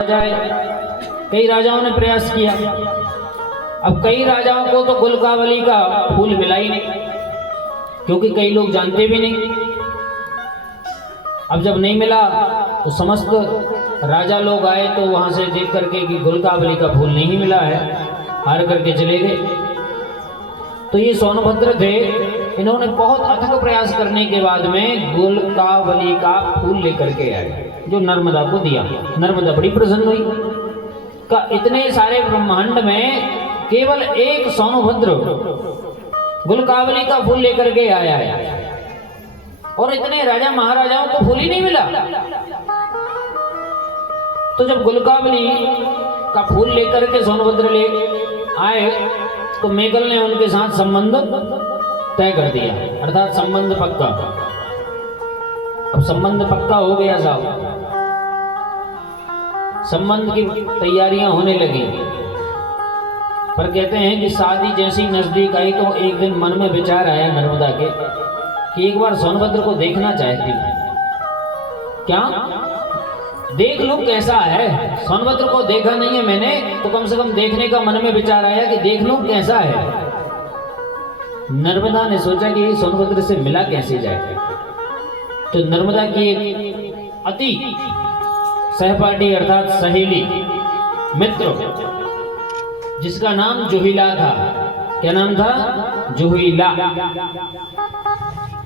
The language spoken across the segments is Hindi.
जाए। कई राजाओं ने प्रयास किया। अब कई राजाओं को तो गुलकावली का फूल मिला ही नहीं, क्योंकि कई लोग जानते भी नहीं। अब जब नहीं मिला तो समस्त राजा लोग आए तो वहां से देख करके कि गुलकावली का फूल नहीं मिला है, हार करके चले गए। तो ये सोनभद्र थे, इन्होंने बहुत अथक प्रयास करने के बाद में गुलकावली का फूल लेकर के आए, जो नर्मदा को दिया। नर्मदा बड़ी प्रसन्न हुई का इतने सारे ब्रह्मांड में केवल एक सोनभद्र गुलकावली का फूल लेकर के आया है, और इतने राजा महाराजाओं को फूल ही नहीं मिला। तो जब गुलकावली का फूल लेकर के सोनभद्र ले आए तो मेघल ने उनके साथ संबंध तय कर दिया, अर्थात संबंध पक्का। अब संबंध पक्का हो गया साहब, संबंध की तैयारियां होने लगी। पर कहते हैं कि शादी जैसी नजदीक आई तो एक दिन मन में विचार आया नर्मदा के कि एक बार सोनभद्र को देखना चाहती हूं। क्या देख लूं कैसा है। सोनभद्र को देखा नहीं है मैंने, तो कम से कम देखने का मन में विचार आया कि देख लूं कैसा है। नर्मदा ने सोचा कि सोनभद्र से मिला कैसे जाए। तो नर्मदा की एक अति सहपाठी अर्थात सहेली मित्र, जिसका नाम जुहिला था। क्या नाम था? जुहिला।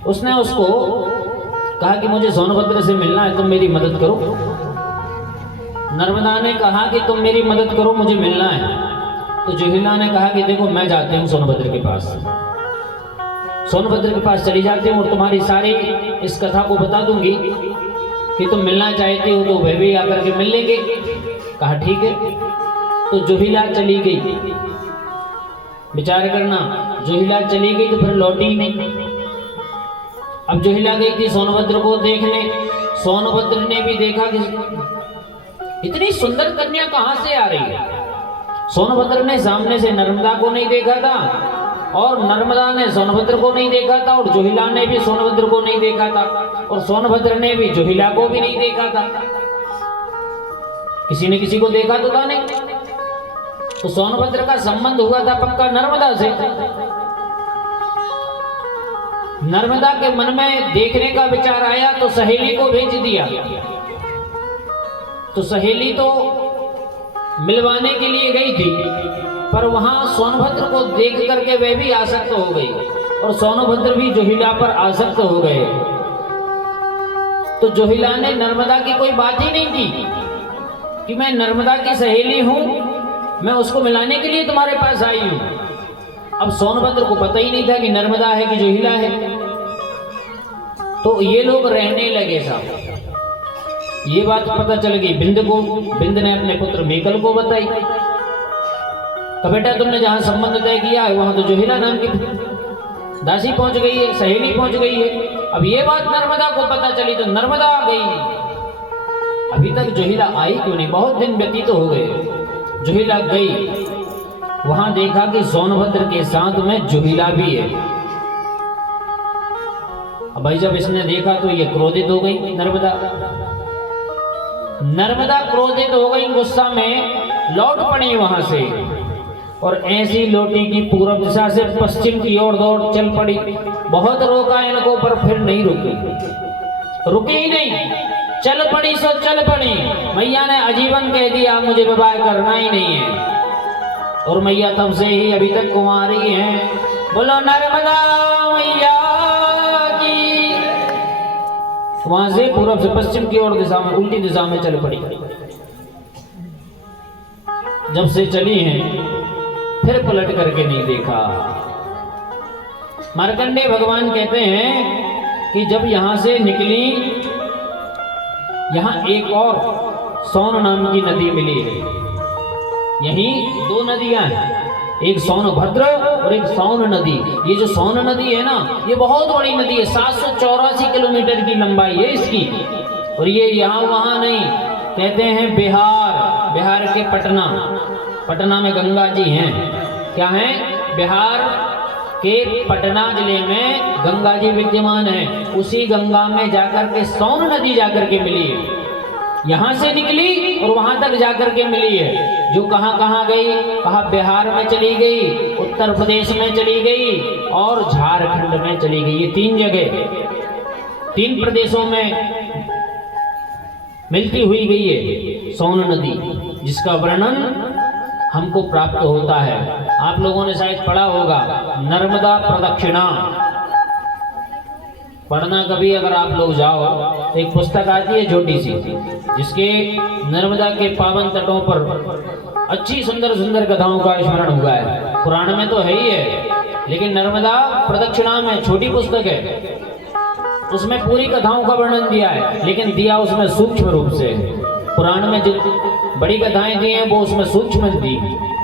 उसने उसको कहा कि मुझे सोनभद्र से मिलना है, तुम मेरी मदद करो। नर्मदा ने कहा कि तुम मेरी मदद करो, मुझे मिलना है। तो जुहिला ने कहा कि देखो मैं जाती हूँ सोनभद्र के पास, सोनभद्र के पास चली जाती हूँ और तुम्हारी सारी इस कथा को बता दूंगी कि तुम मिलना चाहते हो, तो वह भी आकर के मिल लेंगे। कहा ठीक है। तो जुहिला चली गई। विचार करना, जुहिला चली गई तो फिर लौटी नहीं। अब जुहिला गई थी सोनभद्र को देखने। सोनभद्र ने भी देखा कि इतनी सुंदर कन्या कहां से आ रही है। सोनभद्र ने सामने से नर्मदा को नहीं देखा था, और नर्मदा ने सोनभद्र को नहीं देखा था, और जुहिला ने भी सोनभद्र को नहीं देखा था, और सोनभद्र ने भी जुहिला को भी नहीं देखा था। किसी ने किसी को देखा तो था नहीं। तो सोनभद्र का संबंध हुआ था पक्का नर्मदा से। नर्मदा के मन में देखने का विचार आया तो सहेली को भेज दिया। तो सहेली तो मिलवाने के लिए गई थी, पर वहां सोनभद्र को देख करके वह भी आसक्त हो गई, और सोनभद्र भी जुहिला पर आसक्त हो गए। तो जुहिला ने नर्मदा की कोई बात ही नहीं की कि मैं नर्मदा की सहेली हूं, मैं उसको मिलाने के लिए तुम्हारे पास आई हूं। अब सोनभद्र को पता ही नहीं था कि नर्मदा है कि जुहिला है। तो ये लोग रहने लगे साहब। ये बात पता चल गई बिंद को। बिंद ने अपने पुत्र मेघल को बताई। तो बेटा तुमने जहां संबंध तय किया है वहां तो जुहिला नाम की दासी पहुंच गई है, सहेली पहुंच गई है। अब ये बात नर्मदा को पता चली तो नर्मदा आ गई। अभी तक जुहिला आई क्यों नहीं? बहुत दिन व्यतीत हो गए। जुहिला गई, वहां देखा कि सोनभद्र के साथ में जुहिला भी है। अब भाई जब इसने देखा तो ये क्रोधित हो गई नर्मदा। नर्मदा क्रोधित हो गई, गुस्सा में लौट पड़ी वहां से, और ऐसी लौटी की पूर्व दिशा से पश्चिम की ओर दौड़ चल पड़ी। बहुत रोका इनको पर फिर नहीं रुकी ही नहीं। चल पड़ी सो चल पड़ी। मैया ने आजीवन कह दिया मुझे विवाह करना ही नहीं है, और मैया तब से ही अभी तक कुंवारी है। बोलो नर्मदा मैया की। वहां से पूर्व से पश्चिम की ओर दिशा में, उल्टी दिशा में चल पड़ी। जब से चली हैं फिर पलट करके नहीं देखा। मार्कंडेय भगवान कहते हैं कि जब यहां से निकली, यहां एक और सोन नाम की नदी मिली है। यहीं दो नदियां हैं, एक सोनभद्र और एक सोन नदी। ये जो सोन नदी है ना, ये बहुत बड़ी नदी है। 784 किलोमीटर की लंबाई है इसकी। और ये यहाँ वहां नहीं, कहते हैं बिहार के पटना में गंगा जी हैं। क्या है? बिहार के पटना जिले में गंगा जी विद्यमान है। उसी गंगा में जाकर के सोन नदी जाकर के मिली है। यहाँ से निकली और वहां तक जाकर के मिली है। जो कहाँ कहाँ गई, कहा बिहार में चली गई, उत्तर प्रदेश में चली गई और झारखंड में चली गई। ये 3 जगह, 3 प्रदेशों में मिलती हुई गई है सोन नदी, जिसका वर्णन हमको प्राप्त होता है। आप लोगों ने शायद पढ़ा होगा नर्मदा प्रदक्षिणा। पढ़ना कभी अगर आप लोग जाओ तो एक पुस्तक आती है छोटी सी, जिसके नर्मदा के पावन तटों पर अच्छी सुंदर सुंदर कथाओं का स्मरण हुआ है। पुराण में तो है ही है, लेकिन नर्मदा प्रदक्षिणा में छोटी पुस्तक है, उसमें पूरी कथाओं का वर्णन दिया है, लेकिन दिया उसमें सूक्ष्म रूप से। पुराण में जो बड़ी कथाएं दी हैं वो उसमें सूक्ष्म दी,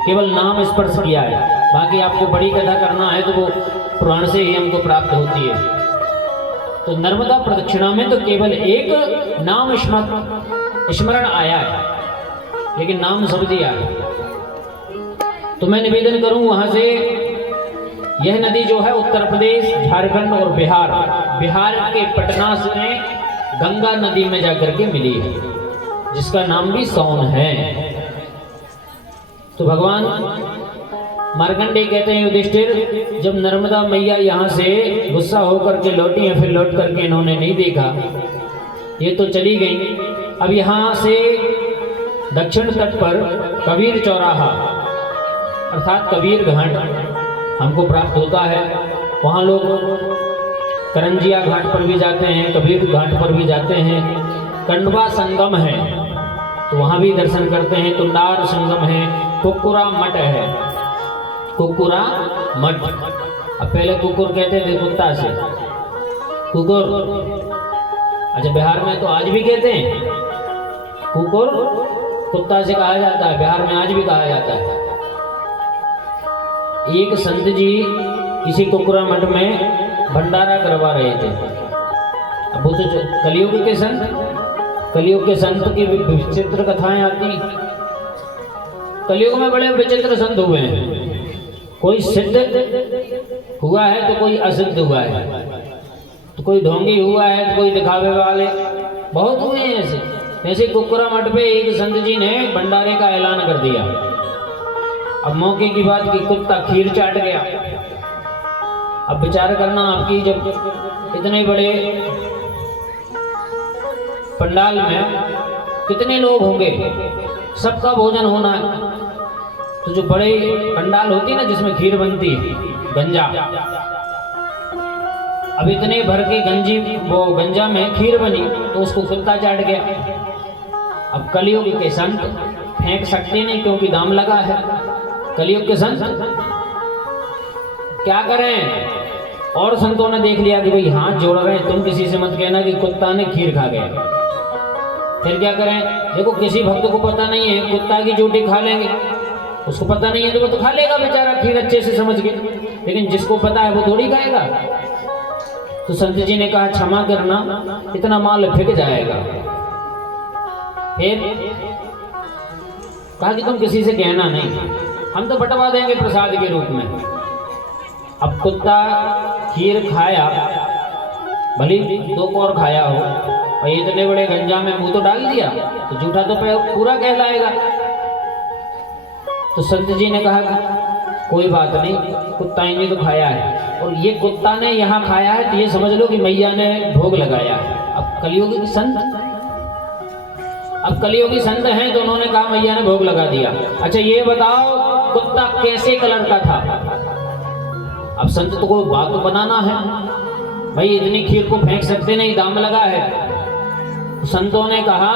केवल नाम स्पर्श किया है। बाकी आपको बड़ी कथा करना है तो वो पुराण से ही हमको प्राप्त होती है। तो नर्मदा प्रदक्षिणा में तो केवल एक नाम स्मरण आया है, लेकिन नाम सब दिया है। तो मैं निवेदन करूं वहां से, यह नदी जो है उत्तर प्रदेश, झारखंड और बिहार के पटना में गंगा नदी में जाकर के मिली है, जिसका नाम भी सोन है। तो भगवान मार्कंडेय कहते हैं युधिष्ठिर, जब नर्मदा मैया यहाँ से गुस्सा होकर के लौटी हैं, फिर लौट करके इन्होंने नहीं देखा, ये तो चली गई। अब यहाँ से दक्षिण तट पर कबीर चौराहा अर्थात कबीर घाट हमको प्राप्त होता है। वहाँ लोग करंजिया घाट पर भी जाते हैं, कबीर घाट पर भी जाते हैं। कंडवा संगम है तो वहाँ भी दर्शन करते हैं। तुंडार संगम है, कुकुरा मठ है, कुकुरा मठ। अब पहले कुकुर कहते थे कुत्ता से, कुकुर। अच्छा, बिहार में तो आज भी कहते हैं कुकुर, कुत्ता से कहा जाता है, बिहार में आज भी कहा जाता है। एक संत जी किसी कुकुरा मठ में भंडारा करवा रहे थे। अब वो तो कलयुग के संत की विचित्र कथाएं आती। कलयुग में बड़े विचित्र संत हुए हैं, कोई सिद्ध हुआ है तो कोई असिद्ध हुआ है, तो कोई ढोंगी हुआ है तो कोई दिखावे वाले, बहुत हुए हैं ऐसे। ऐसे कुकुरा मठ पे एक संत जी ने भंडारे का ऐलान कर दिया। अब मौके की बात की कुत्ता खीर चाट गया। अब विचार करना आपकी, जब इतने बड़े पंडाल में कितने लोग होंगे, सबका भोजन होना है, तो जो बड़े पंडाल होती है ना जिसमें खीर बनती है, गंजा, अब इतने भर के गंजा में खीर बनी तो उसको कुत्ता चाट गया। अब कलयुग के संत फेंक सकते नहीं क्योंकि दाम लगा है। कलयुग के संत क्या करें? और संतों ने देख लिया कि भाई हाथ जोड़ रहे हैं, तुम किसी से मत कहना कि कुत्ता ने खीर खा गया। फिर क्या करें? देखो, किसी भक्त को पता नहीं है, कुत्ता की चोटी खा लेंगे, उसको पता नहीं है तो वो तो खा लेगा बेचारा खीर अच्छे से समझ के, लेकिन जिसको पता है वो थोड़ी खाएगा। तो संत जी ने कहा क्षमा करना, इतना माल फेंक जाएगा। फिर कहा कि तुम किसी से कहना नहीं, हम तो बंटवा देंगे प्रसाद के रूप में। अब कुत्ता खीर खाया, भली 2 कौर खाया हो, और इतने बड़े गंजा में मुंह तो डाल दिया तो झूठा तो पूरा कहलाएगा। तो संत जी ने कहा कि कोई बात नहीं, कुत्ता ने तो खाया है, और ये कुत्ता ने यहाँ खाया है तो ये समझ लो कि मैया ने भोग लगाया है। अब कलयुगी संत हैं तो उन्होंने कहा मैया ने भोग लगा दिया। अच्छा, ये बताओ कुत्ता कैसे कलर का था? अब संत तो कोई बात तो बनाना है भाई, इतनी खीर को फेंक सकते नहीं, दाम लगा है। तो संतों ने कहा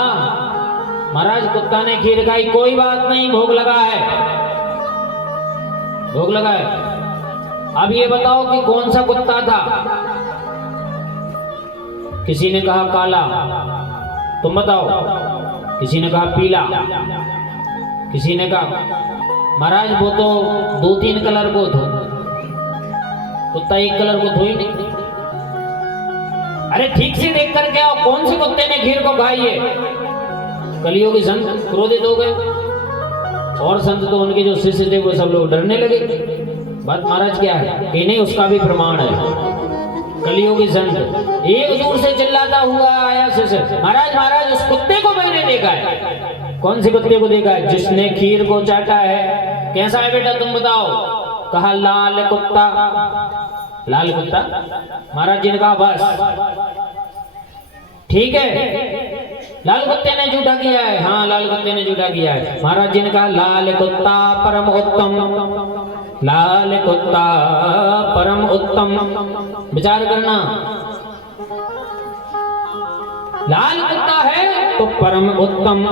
महाराज कुत्ता ने खीर खाई, कोई बात नहीं, भोग लगा है, भोग लगा है। अब ये बताओ कि कौन सा कुत्ता था? किसी ने कहा काला, तुम बताओ। किसी ने कहा पीला, किसी ने कहा महाराज वो तो 2-3 कलर को था, कुत्ता 1 कलर को धोई नहीं। अरे ठीक से देख कर क्या, कौन से कुत्ते ने खीर को खाई है? कलियुगी संत क्रोधित हो गए, और संत तो उनके जो शिष्य थे वो सब लोग डरने लगे। बात महाराज क्या है कि नहीं, उसका भी प्रमाण है। कलियुगी संत एक दूर से चिल्लाता हुआ आया शिष्य, महाराज महाराज उस कुत्ते को मैंने देखा है। कौन से कुत्ते को देखा है? जिसने खीर को चाटा है। कैसा है बेटा तुम बताओ? कहा लाल कुत्ता। लाल कुत्ता? महाराज जी ने कहा बस ठीक है, लाल कुत्ते ने झूठा किया है। हाँ लाल कुत्ते ने झूठा किया है। महाराज जी ने कहा लाल कुत्ता परम उत्तम, लाल कुत्ता परम उत्तम। विचार करना, लाल कुत्ता है तो परम उत्तम।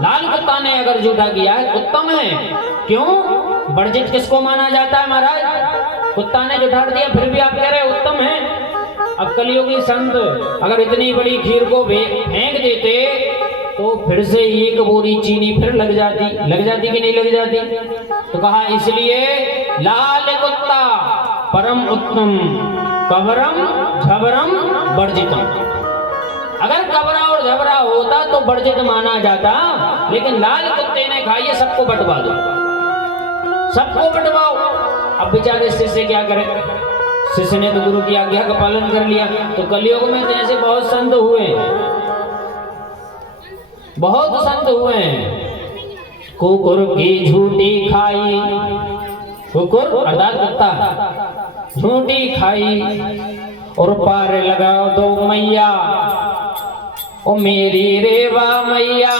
लाल कुत्ता ने अगर झूठा किया है उत्तम है। क्यों? वर्जित किसको माना जाता है महाराज? कुत्ता ने झूठा दिया फिर भी आप कह रहे उत्तम है। अब कलियुगी संत अगर इतनी बड़ी खीर को फेंक देते तो फिर से एक बोरी चीनी फिर लग जाती कि नहीं लग जाती? तो कहा इसलिए लाल कुत्ता परम उत्तम, कबरम झबरम वर्जितम। अगर कबरा और झबरा होता तो वर्जित माना जाता, लेकिन लाल कुत्ते ने खाइए सबको बंटवा दो, सबको बंटवाओ। अब बेचारे शिष्य क्या करे? शिष्य ने तो गुरु की आज्ञा का पालन कर लिया। तो कलियुग में तो ऐसे बहुत संत हुए, बहुत संत हुए हैं। कुकुर की झूठी खाई, कुकुर अर्थात कुत्ता झूठी खाई और पार लगा दो मैया, ओ मेरी रेवा मैया,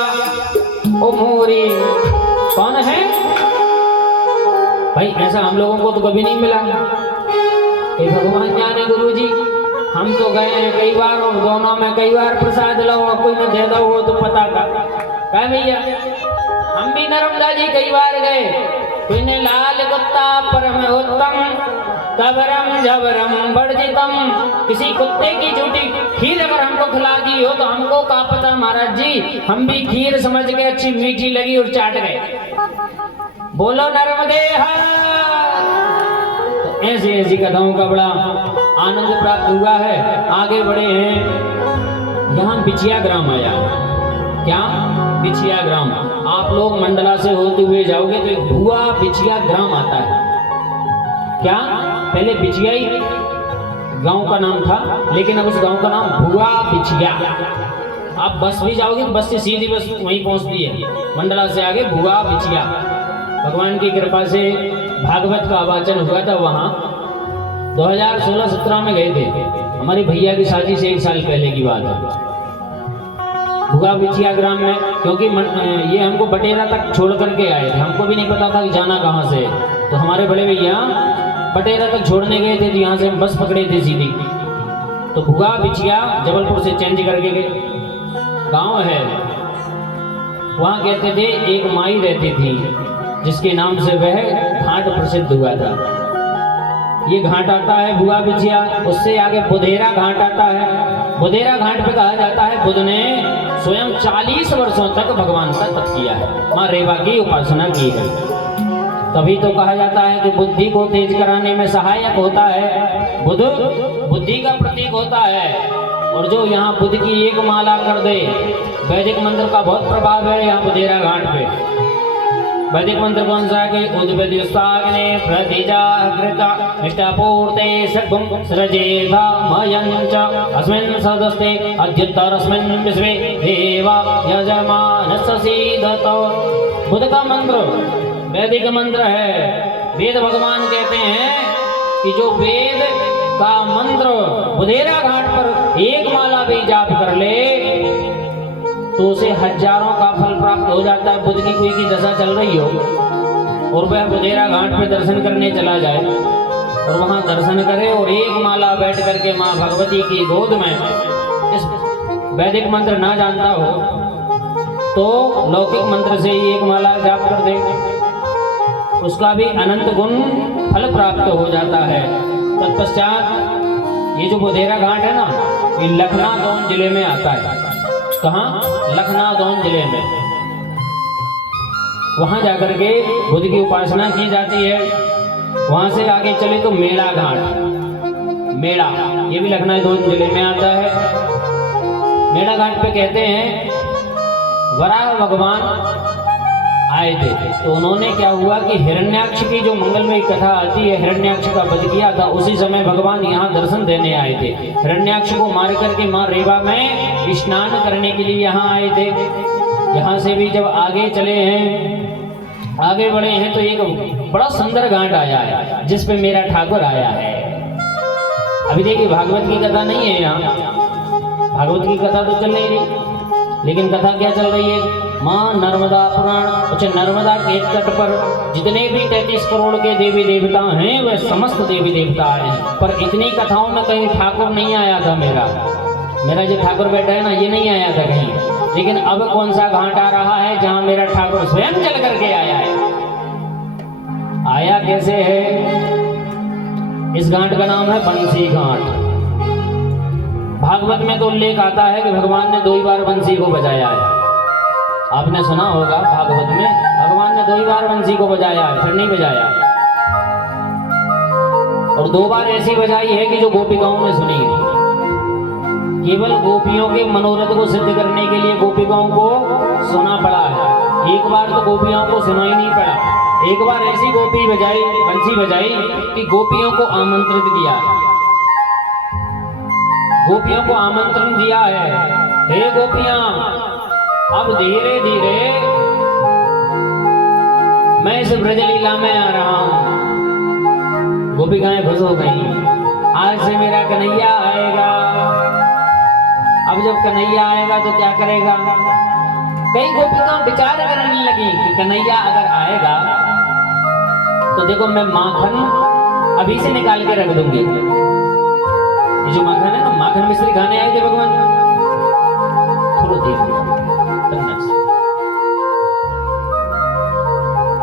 ओ मोरी। कौन है भाई? ऐसा हम लोगों को तो कभी नहीं मिला। ये भगवान जाने गुरु जी, हम तो गए हैं कई बार और दोनों में कई बार प्रसाद लो और कोई न दे दो वो तो पता था क्या भैया। हम भी नर्मदा जी कई बार गए, कोई ने लाल कुत्ता परम उत्तम, कबरम झबरम वर्जितम। किसी कुत्ते की झूठी खीर अगर हमको खिला दी हो तो हमको क्या पता महाराज जी, हम भी खीर समझ के अच्छी मीठी लगी और चाट गए। बोलो नर्मदे हर। ऐसी ऐसी कथाओं का बड़ा आनंद प्राप्त हुआ है। आगे बढ़े हैं, यहाँ बिछिया ग्राम आया। क्या? बिछिया ग्राम। आप लोग मंडला से होते हुए जाओगे तो एक भुआ बिछिया ग्राम आता है। क्या? पहले बिछिया ही गांव का नाम था, लेकिन अब उस गांव का नाम भुआ बिछिया। आप बस भी जाओगे तो बस से सीधी बस वहीं पहुंचती है, मंडला से आगे भुआ बिछिया। भगवान की कृपा से भागवत का वाचन हुआ था वहाँ। 2016-17 में गए थे, हमारी भैया की शादी से 1 साल पहले की बात है। भुआ बिछिया ग्राम में, क्योंकि ये हमको बटेरा तक छोड़ करके आए थे, हमको भी नहीं पता था कि जाना कहाँ से। तो हमारे बड़े भैया बटेरा तक छोड़ने गए थे, तो यहाँ से हम बस पकड़े थे सीधी। तो भुआ बिछिया जबलपुर से चेंज करके गए गाँव है। वहाँ कहते थे एक माई रहती थी जिसके नाम से वह घाट प्रसिद्ध हुआ था। ये घाट आता है भुआ बिछिया, उससे आगे बुधेरा घाट आता है। बुधेरा घाट पे कहा जाता है बुद्ध ने स्वयं 40 वर्षों तक भगवान का तप किया है, माँ रेवा की उपासना की है। तभी तो कहा जाता है कि बुद्धि को तेज कराने में सहायक होता है। बुद्ध बुद्धि का प्रतीक होता है। और जो यहाँ बुद्ध की एक माला कर दे, वैदिक मंत्र का बहुत प्रभाव है यहाँ बुधेरा घाट पे। वैदिक मंत्र कौन सा है कि उद्वेद्युस्ताग्ने प्रतिजागृता निष्ठापूर्ते सद्गुं सृजेधा मयञ्च अस्मिन् सदस्ते अद्युत्तरस्मिन् विश्वे देवा यजमानस्य सीदतो। बुद्ध का मंत्र वैदिक मंत्र है। वेद भगवान कहते हैं कि जो वेद का मंत्र बुधेरा घाट पर एक माला भी जाप कर ले तो उसे हजारों का फल प्राप्त हो जाता है। बुद्ध की कोई की दशा चल रही हो और वह बुधेरा घाट पे दर्शन करने चला जाए और वहां दर्शन करे और एक माला बैठ करके माँ भगवती की गोद में इस वैदिक मंत्र ना जानता हो तो लौकिक मंत्र से ही एक माला जाप कर दे, उसका भी अनंत गुण फल प्राप्त हो जाता है। तत्पश्चात ये जो बुधेरा घाट है ना, ये लखनादौन जिले में आता है। कहाँ? लखनादौन जिले में। वहां जाकर के बुद्ध की उपासना की जाती है। वहां से आगे चले तो मेड़ा घाट, मेड़ा ये भी लखनादौन जिले में आता है। मेड़ा घाट पे कहते हैं वराह भगवान आए थे। तो उन्होंने क्या हुआ कि हिरण्याक्ष की जो मंगलमयी कथा आती है, हिरण्याक्ष का वध किया था, उसी समय भगवान यहाँ दर्शन देने आए थे। हिरण्याक्ष को मार करके माँ रेवा में स्नान करने के लिए यहाँ आए थे। यहाँ से भी जब आगे चले हैं, आगे बढ़े हैं, तो एक बड़ा सुंदर घाट आया है जिस पे मेरा ठाकुर आया है। अभी देखिए भागवत की कथा नहीं है यहाँ, भागवत की कथा तो चल रही है, लेकिन कथा क्या चल रही है? माँ नर्मदा पुराण। अच्छा, नर्मदा के तट पर जितने भी 33 करोड़ के देवी देवता हैं वह समस्त देवी देवता आए हैं, पर इतनी कथाओं में कहीं ठाकुर नहीं आया था। मेरा जो ठाकुर बैठा है ना, ये नहीं आया था कहीं। लेकिन अब कौन सा घाट आ रहा है जहां मेरा ठाकुर स्वयं चल करके आया है? आया कैसे है? इस घाट का नाम है बंसी घाट। भागवत में तो उल्लेख आता है कि भगवान ने 2 बार बंसी को बजाया है। आपने सुना होगा भागवत में भगवान ने 2 बार बंसी को बजाया है, फिर नहीं बजाया। और 2 बार ऐसी बजाई है कि जो गोपिकाओं ने सुनी है। केवल गोपियों के मनोरथ को सिद्ध करने के लिए गोपिकाओं को सुना पड़ा है। एक बार तो गोपियों को सुनाई नहीं पड़ा। एक बार ऐसी गोपी बजाई, बंसी बजाई कि गोपियों को आमंत्रित किया है। गोपियों को आमंत्रण दिया है, हे गोपियां, अब धीरे धीरे मैं इस ब्रजलीला में आ रहा हूं। गोपिकाएं खुश हो गई, आज से मेरा कन्हैया आएगा। अब जब कन्हैया आएगा तो क्या करेगा? कई गोपिकाएं विचार करने लगी कि कन्हैया अगर आएगा तो देखो मैं माखन अभी से निकाल के रख दूंगी। ये जो माखन है ना, माखन मिश्री खाने आए थे भगवान, थोड़ा देख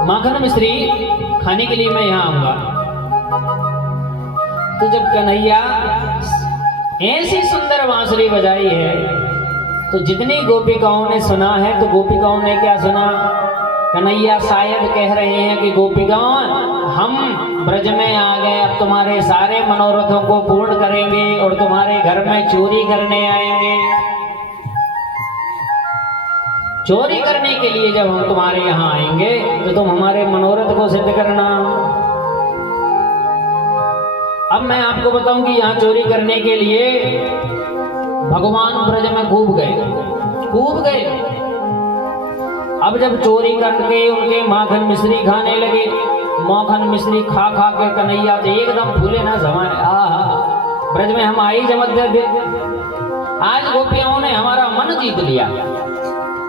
माखन मिश्री खाने के लिए मैं यहाँ आऊंगा। तो जब कन्हैया ऐसी सुंदर बांसुरी बजाई है तो जितनी गोपिकाओं ने सुना है, तो गोपिकाओं ने क्या सुना? कन्हैया शायद कह रहे हैं कि गोपिकाओं, हम ब्रज में आ गए, अब तुम्हारे सारे मनोरथों को पूर्ण करेंगे और तुम्हारे घर में चोरी करने आएंगे। चोरी करने के लिए जब हम तुम्हारे यहाँ आएंगे तो तुम हमारे मनोरथ को सिद्ध करना। अब मैं आपको बताऊं कि यहाँ चोरी करने के लिए भगवान ब्रज में खूब गए। अब जब चोरी करके उनके माखन मिश्री खाने लगे, माखन मिश्री खा खा के कन्हैया तो एकदम फूले ना समाए। ब्रज में हम आई जमद्दर थे, आज गोपियों ने हमारा मन जीत लिया।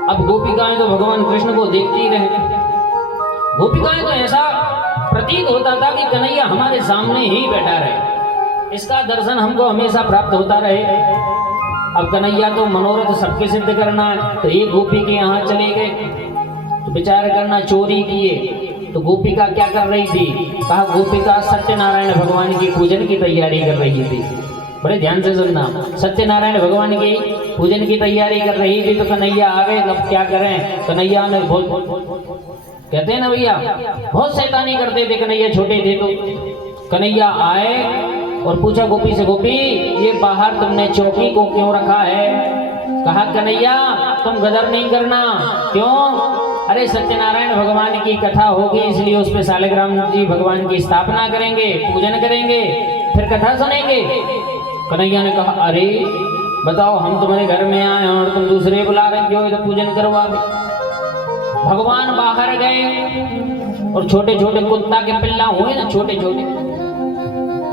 अब गोपिकाएं तो भगवान कृष्ण को देखती रहे। गोपिकाएं तो ऐसा प्रतीत होता था कि कन्हैया हमारे सामने ही बैठा रहे, इसका दर्शन हमको हमेशा प्राप्त होता रहे। अब कन्हैया तो मनोरथ सबके सिद्ध करना है, तो एक गोपी के यहाँ चले गए तो विचार करना, चोरी किए। तो गोपिका क्या कर रही थी? कहा गोपिका सत्यनारायण भगवान की पूजन की तैयारी कर रही थी। बड़े ध्यान से सुनना, सत्यनारायण भगवान की पूजन की तैयारी कर रही थी। तो कन्हैया आ गए। अब क्या करें? कन्हैया ने बहुत कहते हैं ना भैया, बहुत शैतानी करते थे कन्हैया, छोटे थे तो। कन्हैया आए और पूछा गोपी से, गोपी ये बाहर तुमने चौकी को क्यों रखा है? कहा कन्हैया तुम गदर नहीं करना। क्यों? अरे सत्यनारायण भगवान की कथा होगी, इसलिए उस पे शालिग्राम जी भगवान की स्थापना करेंगे, पूजन करेंगे, फिर कथा सुनेंगे। कन्हैया ने कहा अरे बताओ, हम तुम्हारे घर में आए और तुम दूसरे बुला रहे हो, तो पूजन करवा दे। भगवान बाहर गए और छोटे छोटे कुत्ता के पिल्ला हुए ना, छोटे छोटे,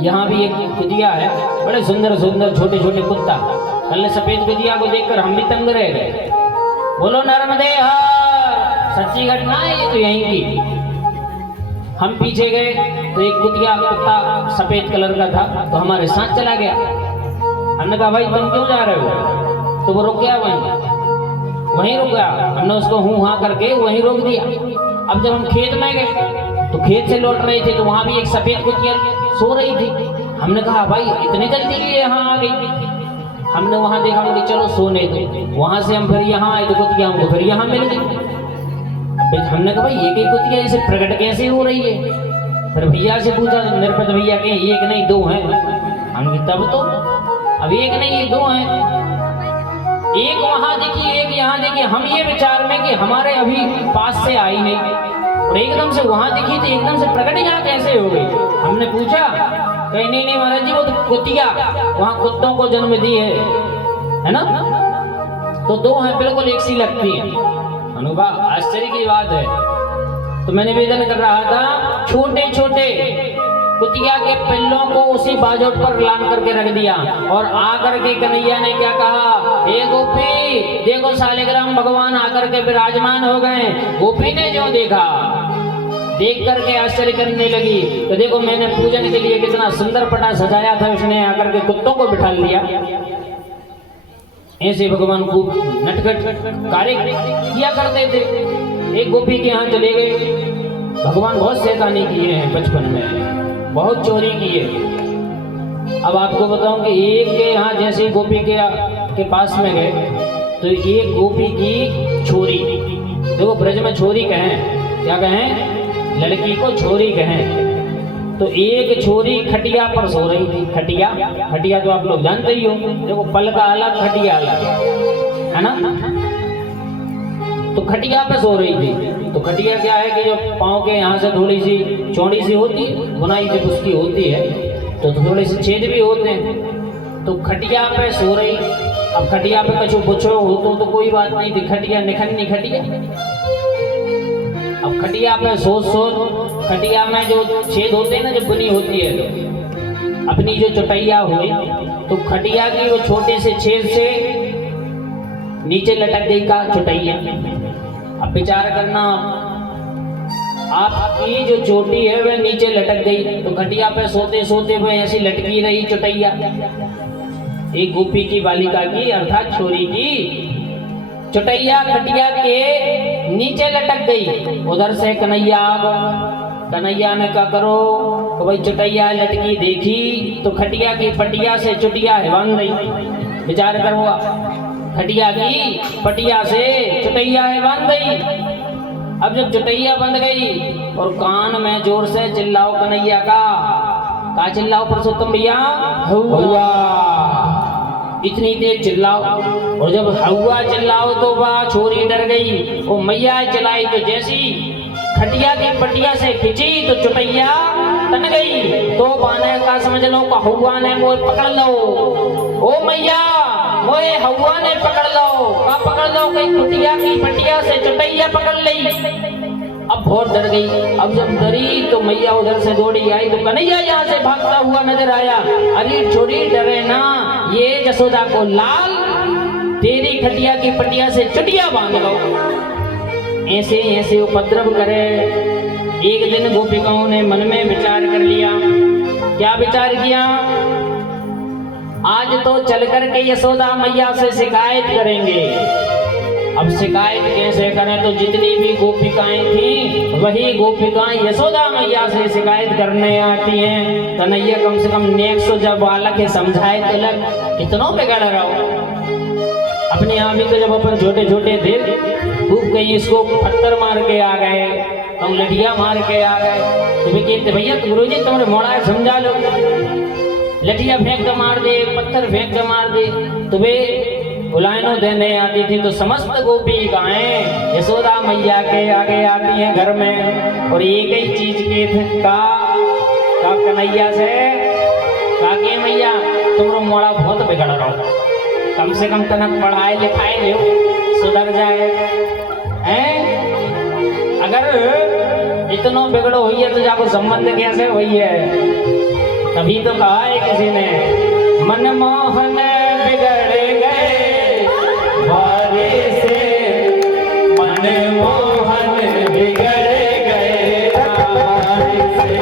यहाँ भी एक कुतिया है, बड़े सुंदर सुंदर छोटे छोटे कुत्ता। कल सफेद कुतिया को देखकर हम भी तंग रह गए। बोलो नर्मदे हर, सच्ची घटना है ये तो यहीं की। हम पीछे गए तो एक कुतिया कुत्ता सफेद कलर का था, तो हमारे साथ चला गया। हमने कहा भाई तुम क्यों जा रहे हो? तो वो रुक गया, वहीं रुक गया। हमने उसको हूँ हाँ करके वहीं रोक दिया। अब जब हम खेत में गए तो खेत से लौट रहे थे तो वहां भी एक सफेद कुतिया सो रही थी। हमने कहा भाई इतने जल्दी लिए यहाँ आ गई। हमने वहां देखा कि चलो सोने दो। वहां से हम फिर यहाँ आए तो कुतिया हमको फिर यहाँ मिल गई। हमने कहा भाई एक ही कुतिया ऐसे प्रकट कैसे हो रही है? फिर भैया से पूछा, निरपत भैया के एक नहीं दो हैं। हम तब तो अब एक नहीं ये दो हैं। एक वहां देखी, एक यहाँ देखी। हम ये विचार में कि हमारे अभी पास से आई नहीं, और एकदम से वहां दिखी तो एकदम से प्रकट यहाँ कैसे हो गई। हमने पूछा, कहीं नहीं महाराज जी, वो तो कुतिया वहां कुत्तों को जन्म दी है ना। तो दो हैं, बिल्कुल एक सी लगती है। अनुभव आश्चर्य की बात है। तो मैं निवेदन कर रहा था, छोटे छोटे कुतिया के पिल्लों को उसी बाजोट पर लान करके रख दिया, और आकर के कन्हैया ने क्या कहा, हे गोपी देखो सालिग्राम भगवान आकर के विराजमान हो गए। गोपी ने जो देखा, देख करके आश्चर्य करने लगी। तो देखो मैंने पूजन के लिए कितना सुंदर पटा सजाया था, उसने आकर के कुत्तों को बिठा लिया। ऐसे भगवान को नटखट कार्य किया करते थे। एक गोपी के यहाँ चले गए। भगवान बहुत शैतानी किए हैं बचपन में, बहुत चोरी की है। अब आपको बताऊं कि एक के यहाँ जैसे गोपी के पास में गए तो एक गोपी की छोरी, देखो ब्रज में छोरी कहें, क्या कहें, लड़की को छोरी कहें। तो एक छोरी खटिया पर सो रही थी। खटिया, खटिया तो आप लोग जानते ही हो, देखो पल का अलग खटिया अलग है ना। तो खटिया पे सो रही थी। तो खटिया क्या है कि जो पाँव के यहाँ से थोड़ी सी चौड़ी सी होती है, बुनाई जब उसकी होती है तो थोड़े से छेद भी होते हैं। तो खटिया पे सो रही। अब खटिया पे कछु पुछो हो तो कोई बात नहीं थी, खटिया निखन्नी खटिया। अब खटिया पे सोच खटिया में जो छेद होते हैं ना, जब बुनी होती है तो अपनी जो चटैया हुई, तो खटिया की वो छोटे से छेद से नीचे लटक गई का चटैया। अब विचार करना, आपकी जो चोटी है वह नीचे लटक गई, तो खटिया पे सोते सोते वह ऐसी लटकी रही चटैया। एक गोपी की बालिका की, अर्थात छोरी की चटैया खटिया के नीचे लटक गई। उधर से कन्हैया कन्हैया ने क्या करो तो भाई चटैया लटकी देखी तो खटिया की पटिया से चुटिया बन गई। विचार करो, खटिया की पटिया से चटैया बन गई। अब जब चटैया बंध गई और कान में जोर से चिल्लाओ कन्हैया का चिल्लाओ पुरुषोत्तम भैया, हुआ इतनी देर चिल्लाओ। और जब हवा चिल्लाओ तो वह छोरी डर गई। वो मैया चलाई तो जैसी खटिया की पटिया से खिंची तो चुटैया तन गई। तो बाने का समझ लो का हवा ने मोए पकड़ लो, ओ मैया मोए हवा ने पकड़ लो, का पकड़ लो, कहीं खटिया की पटिया से चुटैया पकड़ ली। अब बहुत डर गई। अब जब डरी तो मैया उधर से दौड़ी आई तो कन्हैया यहाँ से भागता हुआ नजर आया। अरे छोरी डरे ना, ये जसोदा को लाल तेरी खटिया की पटिया से चुटिया बांध लो। ऐसे ऐसे उपद्रव करे। एक दिन गोपिकाओं ने मन में विचार कर लिया। क्या विचार किया, आज तो चल कर के यशोदा मैया से शिकायत करेंगे। अब शिकायत कैसे करें, तो जितनी भी गोपिकाएं थी वही गोपिकाएं यशोदा मैया से शिकायत करने आती हैं। कन्हैया कम से कम नेक्स्ट जब बालक है समझाए तो लग कितनों बिगड़ रहो। अपने यहाँ भी तो जब अपन छोटे छोटे थे खूब कहीं इसको पत्थर मार के आ गए, तुम लठिया मार के आ गए, तो वे कहते भैया गुरु जी तुम्हारे मोड़ा समझा लो। लठिया फेंक के मार दे, पत्थर फेंक के मार दे, तो वे बुलाइनों देने आती थी। तो समस्त गोपिकाएं यशोदा मैया के आगे आती हैं घर में, और एक ही चीज के का कन्हैया से काके मैया तुमरो मोड़ा बहुत बिगड़ रहा हो, कम से कम तनक पढ़ाए लिखाए ले सुधर जाए हैं। अगर इतनो बिगड़ो हुई है तो जाको संबंध कैसे हुई है। तभी तो कहा है किसी ने, मनमोहन बिगड़ गए बारे से, मनमोहन बिगड़ गए बारे से।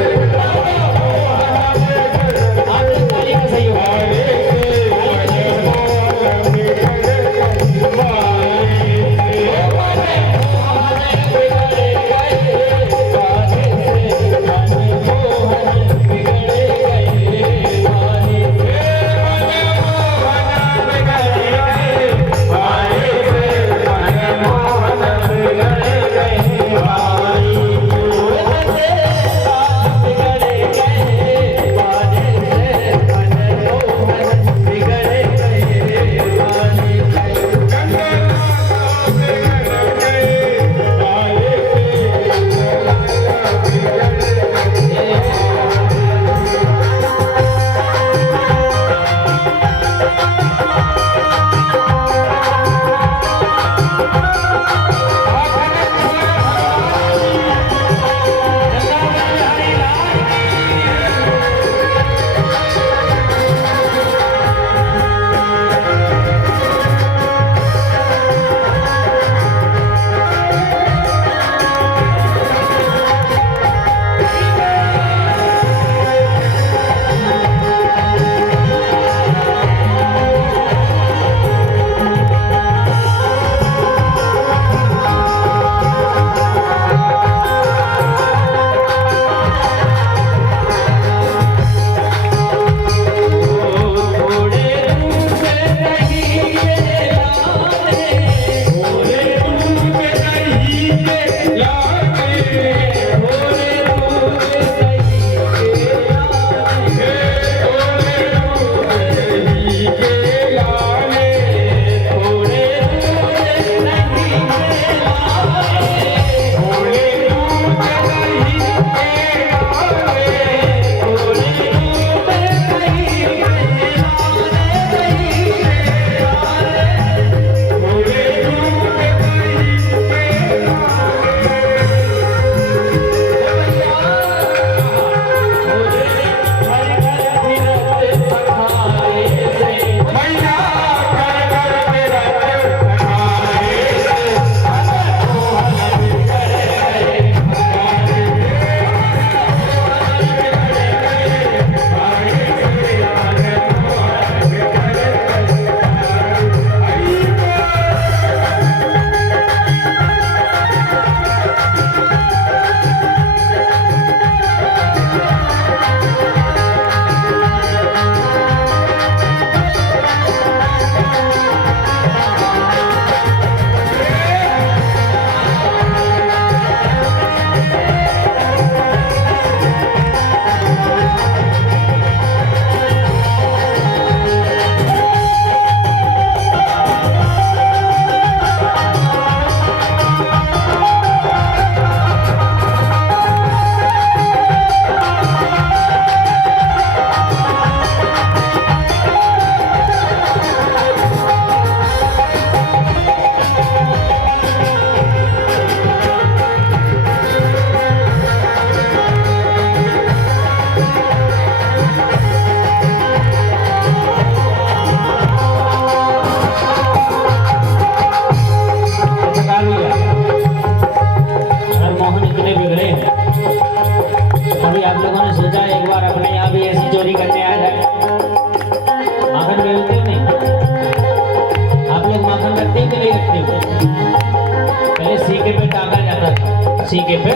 सीके पे,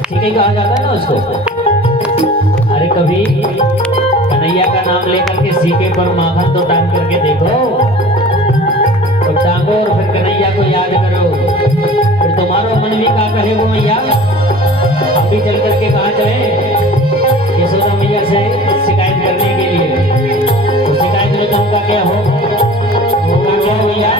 सीके कहा जाता है ना उसको। अरे कभी कन्हैया का नाम लेकर के सीके पर माखन तो टांग करके देखो, तो टांगो और फिर कन्हैया को याद करो, फिर तुम्हारा मन भी क्या कहे वो मैया। हम भी चल करके कहाँ जाए यशोदा मैया से शिकायत करने के लिए, तो शिकायत में तुमका क्या हो, क्या मैया।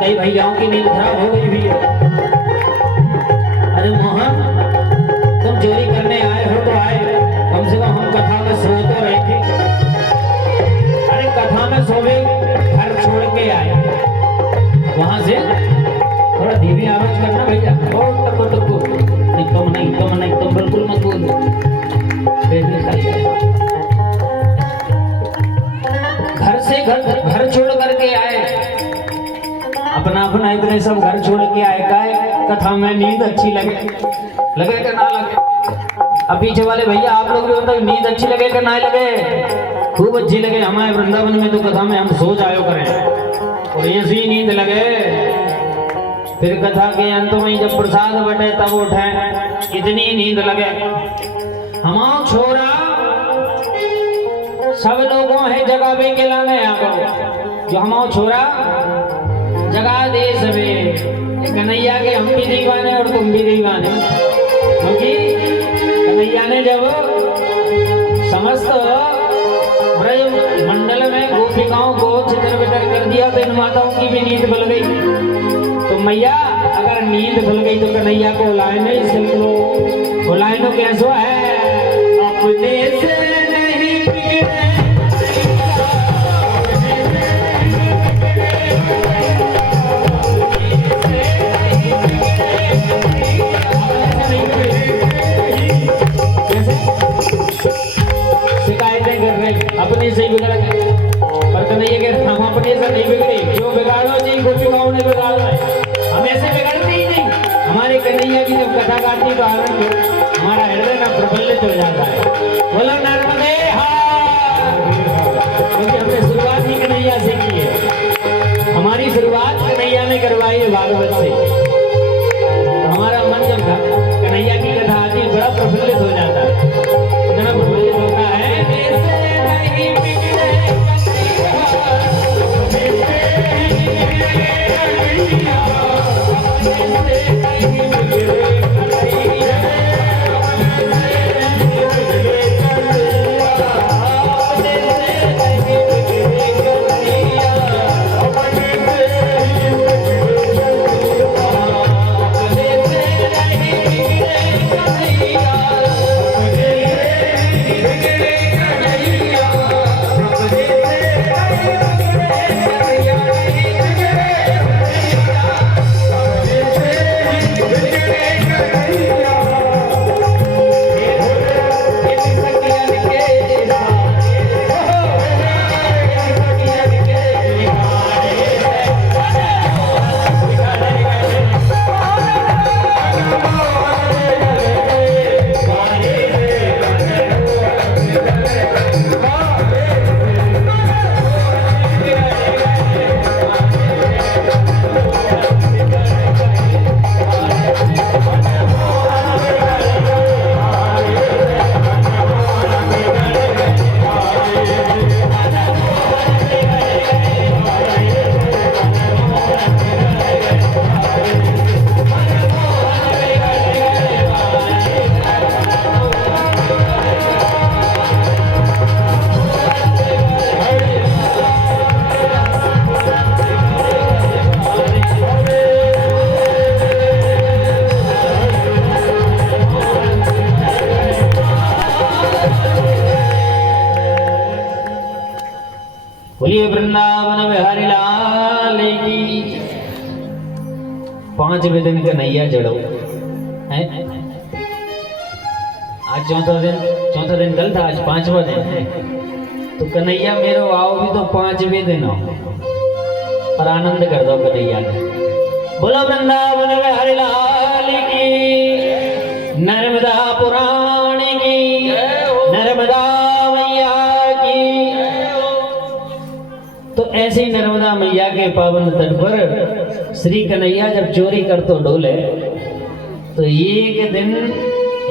कई भैयाओं की नींद खराब हो गई भी है। अरे मोहन, तुम चोरी करने आए हो तो आए, कम से कम हम कथा में सो तो रहे थे। अरे कथा में सोवे घर छोड़ के आए, वहां से थोड़ा धीमी आवाज करना भैया। और टको टको नहीं, तुम नहीं, तुम नहीं, तुम बिल्कुल मत बोलो। घर से घर छोड़ करके आए, अपना इतने सब घर छोड़ के आए का कथा में नींद अच्छी लगे कि ना लगे। अब पीछे वाले भैया आप लोग भी बताओ, नींद अच्छी लगे कि ना लगे? खूब अच्छी लगे। हमारे वृंदावन में तो कथा में हम सो जायो करें और ऐसी नींद लगे, फिर कथा के अंत में जब प्रसाद बटे तब उठे, इतनी नींद लगे। हमारा छोरा सब लोगों है जगावे के लाने आ गए, जो हमारा छोरा जगा दे सबे। कन्हैया के हम भी दीवाने और तुम भी दीवाने, क्योंकि कन्हैया ने जब समस्त ब्रज मंडल में गोपिकाओं को चित्र वितर कर दिया तो इन माताओं की भी नींद खुल गई। तो मैया अगर नींद खुल गई तो कन्हैया को लाइने सुन लो। वो लाइनों कैसो है, अपने से नहीं बिगड़े शिकायतें कर रहे, अपने से ही बिगड़ गए। पर कन्हैया के हम अपने से नहीं बिगड़ी, जो बिगाड़ो जी गोपिकाओं ने बिगाड़ा है, हम ऐसे बिगड़ते ही नहीं। हमारे कन्हैया की जब कथा गाती तो आनंद हमारा हृदय ना प्रफुल्लित हो जाता है। बोलो नर्मदे हार, क्योंकि हमने शुरुआत ही कन्हैया से की है, हमारी शुरुआत कन्हैया ने करवाई है भागवत से। तो हमारा मन जब कन्हैया की कथा आती है बड़ा प्रफुल्लित हो जाता है, इतना प्रफुल्लित होता है बोलिए वृंदावन बिहारी लाल की। 5वें दिन कन्हैया जड़ो है, आज चौथा दिन कल था, आज 5वां दिन है। तो कन्हैया मेरो आओ भी तो 5वें दिन आओ और आनंद कर दो कन्हैया ने। बोलो वृंदावन बिहारी लाल की, नर्मदा पुराण की, नर्मदा मैया की। तो ऐसे ही नर्मदा मैया के पावन तट पर श्री कन्हैया जब चोरी कर तो डोले, तो एक दिन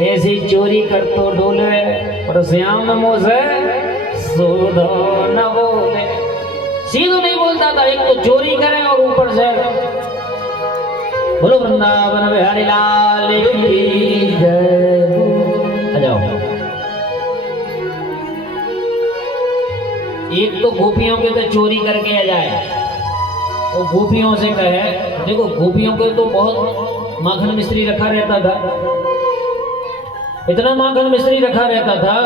ऐसी चोरी कर तो डोले और श्याम मोसे सूदो न बोले, सीधो नहीं बोलता था, एक तो चोरी करे और ऊपर से बोलो वृंदावन बिहारी लाल की जय। आ जाओ। एक तो गोपियों के तो चोरी करके आ जाए, वो गोपियों से कहे, देखो गोपियों के तो बहुत माखन मिश्री रखा रहता था, इतना माखन मिश्री रखा रहता था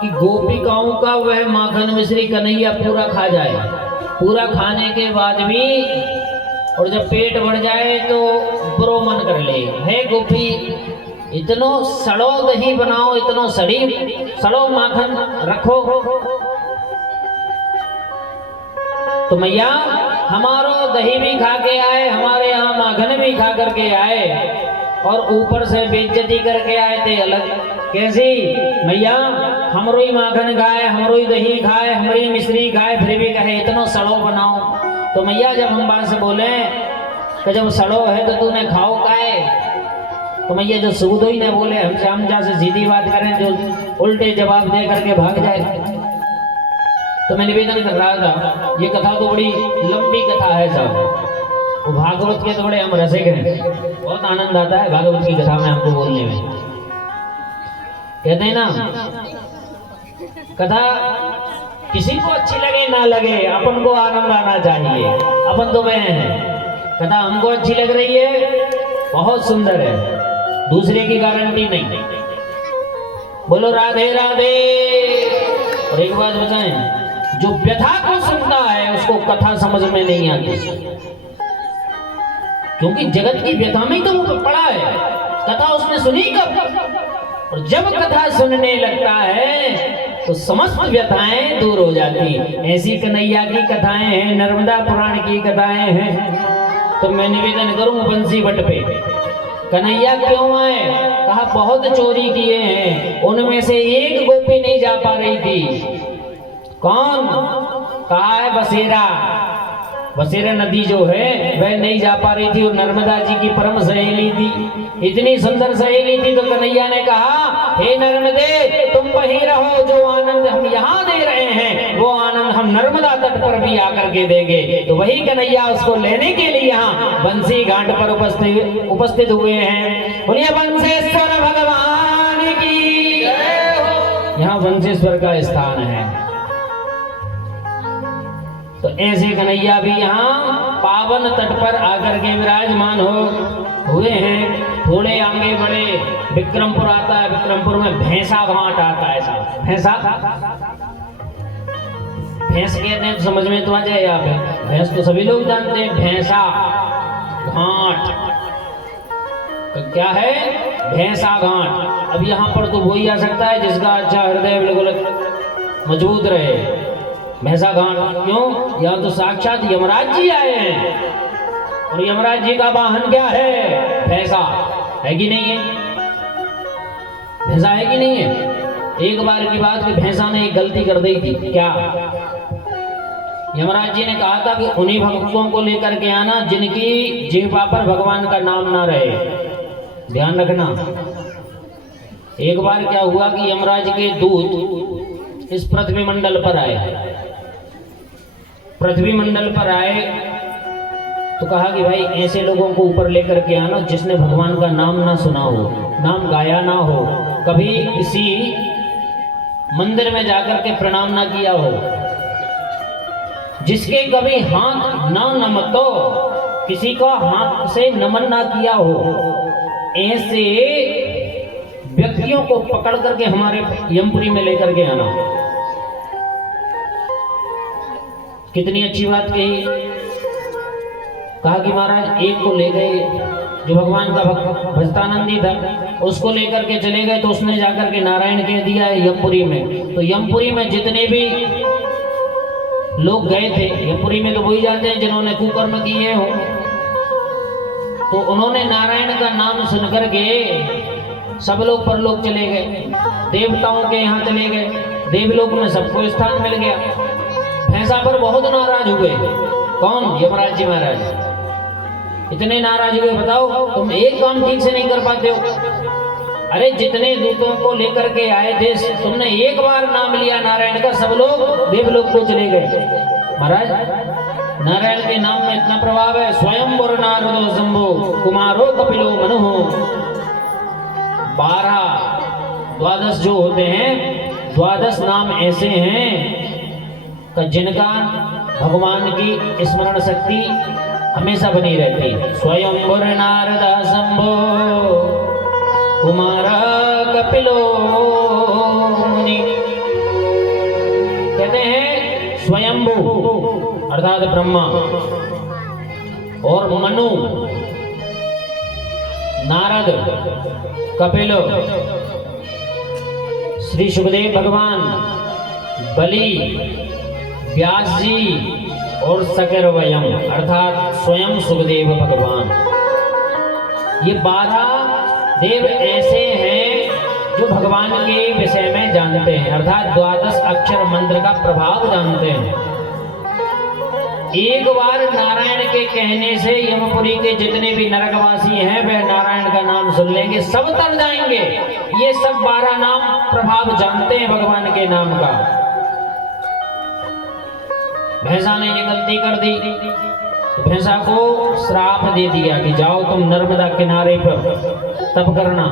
कि गोपिकाओं का वह माखन मिश्री कन्हैया पूरा खा जाए। पूरा खाने के बाद भी और जब पेट बढ़ जाए तो बुरो मन कर ले, हे गोपी इतनो सड़ो दही बनाओ, इतनो सड़ो माखन रखो। तो मैया हमारो दही भी खा के आए, हमारे यहाँ माखन भी खा करके आए और ऊपर से बेइज्जती करके आए थे अलग। कैसी मैया, हमरो ही माखन खाए, हमरो ही दही खाए, हमारी मिश्री खाए, फिर भी कहे इतना सड़ो बनाओ। तो मैया जब हम बात से बोले कि जब सड़ो है तो तूने खाओ काए, तो मैया जो सूदो ही ने बोले हमसे, हम जैसे सीधी बात करें जो उल्टे जवाब दे करके भाग जाए। तो मैं निवेदन कर रहा था, ये कथा तो बड़ी लंबी कथा है साहब, वो भागवत के तो बड़े हम रसिक हैं, बहुत आनंद आता है भागवत की कथा में हमको बोलने में। कहते हैं ना, कथा किसी को अच्छी लगे ना लगे, अपन को आनंद आना चाहिए। अपन तो मैं हैं, कथा हमको अच्छी लग रही है, बहुत सुंदर है, दूसरे की गारंटी नहीं। बोलो राधे राधे। और एक बात बताएं, जो व्यथा को सुनता है उसको कथा समझ में नहीं आती, क्योंकि जगत की व्यथा में ही तो वो पड़ा है, कथा उसने सुनी कब। और जब कथा सुनने लगता है तो समस्त व्यथाएं दूर हो जाती। ऐसी कन्हैया की कथाएं हैं, नर्मदा पुराण की कथाएं हैं। तो मैं निवेदन करूं बंसी भट्ट पे, कन्हैया क्यों आए? कहा बहुत चोरी किए हैं, उनमें से एक गोपी नहीं जा पा रही थी। कौन? कहा है बसेरा। बसेरा नदी जो है वह नहीं जा पा रही थी और नर्मदा जी की परम सहेली थी, इतनी सुंदर सहेली थी। तो कन्हैया ने कहा हे नर्मदे तुम वहीं रहो, जो आनंद हम यहाँ दे रहे हैं वो आनंद हम नर्मदा तट पर भी आकर के देंगे। तो वही कन्हैया उसको लेने के लिए यहाँ बंसी घाट पर उपस्थित हुए हैं। बोलिए बंसेश्वर भगवान की जय हो। यहाँ बंसेश्वर का स्थान है। तो ऐसे कन्हैया भी यहाँ पावन तट पर आकर के विराजमान हुए हैं। थोड़े आगे बढ़े विक्रमपुर आता है, विक्रमपुर में भैंसा घाट आता है। साहब भैंसा, भैंस कहते हैं तो समझ में तो आ जाए। यहाँ पे भैंस तो सभी लोग जानते हैं। भैंसा घाट तो क्या है? भैंसा घाट। अब यहाँ पर तो वही आ सकता है जिसका अच्छा हृदय बिल्कुल मजबूत रहे। भैंसा घाट क्यों? यहाँ तो साक्षात यमराज जी आए हैं और यमराज जी का वाहन क्या है? भैंसा है कि नहीं है? भैंसा है कि नहीं है? एक बार की बात कि भैंसा ने एक गलती कर दी थी। क्या? यमराज जी ने कहा था कि उन्हीं भक्तों को लेकर के आना जिनकी जिह्वा पर भगवान का नाम ना रहे, ध्यान रखना। एक बार क्या हुआ कि यमराज के दूत इस पृथ्वी मंडल पर आए। पृथ्वी मंडल पर आए तो कहा कि भाई ऐसे लोगों को ऊपर लेकर के आना जिसने भगवान का नाम ना सुना हो, नाम गाया ना हो, कभी किसी मंदिर में जाकर के प्रणाम ना किया हो, जिसके कभी हाथ ना नमतो, किसी का हाथ से नमन ना किया हो, ऐसे व्यक्तियों को पकड़ करके हमारे यमपुरी में लेकर के आना। कितनी अच्छी बात कही। कहा कि महाराज एक को ले गए जो भगवान का भजतानंदी था, उसको लेकर के चले गए तो उसने जाकर के नारायण कह दिया है यमपुरी में। तो यमपुरी में जितने भी लोग गए थे, यमपुरी में तो वही जाते हैं जिन्होंने कुकर्म किए हो, तो उन्होंने नारायण का नाम सुनकर के सब लोग परलोक चले गए, देवताओं के यहाँ चले गए, देवलोक में सबको स्थान मिल गया। भैंसा पर बहुत नाराज हुए। कौन? यमराज जी महाराज इतने नाराज हुए, बताओ तुम एक काम ठीक से नहीं कर पाते हो। अरे जितने दूतों को लेकर के आए थे, तुमने एक बार नाम लिया नारायण का, सब लोग देवलोक को चले गए। महाराज नारायण के नाम में इतना प्रभाव है। स्वयंवर नारदो शंभो कुमारो कपिलो मनु। 12 जो होते हैं, 12 नाम ऐसे हैं जिनका भगवान की स्मरण शक्ति हमेशा बनी रहती है। स्वयंवर नारद शंभो कुमार कपिलो मुनि। कहते हैं स्वयंभू अर्थात ब्रह्मा और मनु, नारद, कपिल, श्री सुखदेव भगवान, बलि, व्यास जी और सकरवयम अर्थात स्वयं सुखदेव भगवान। ये 12 देव ऐसे हैं जो भगवान के विषय में जानते हैं, अर्थात 12 अक्षर मंत्र का प्रभाव जानते हैं। एक बार नारायण के कहने से यमपुरी के जितने भी नरकवासी हैं वह नारायण का नाम सुन लेंगे, सब तर जाएंगे। ये सब 12 नाम प्रभाव जानते हैं भगवान के नाम का। भैंसा ने ये गलती कर दी तो भैंसा को श्राप दे दिया कि जाओ तुम नर्मदा किनारे पर तप करना।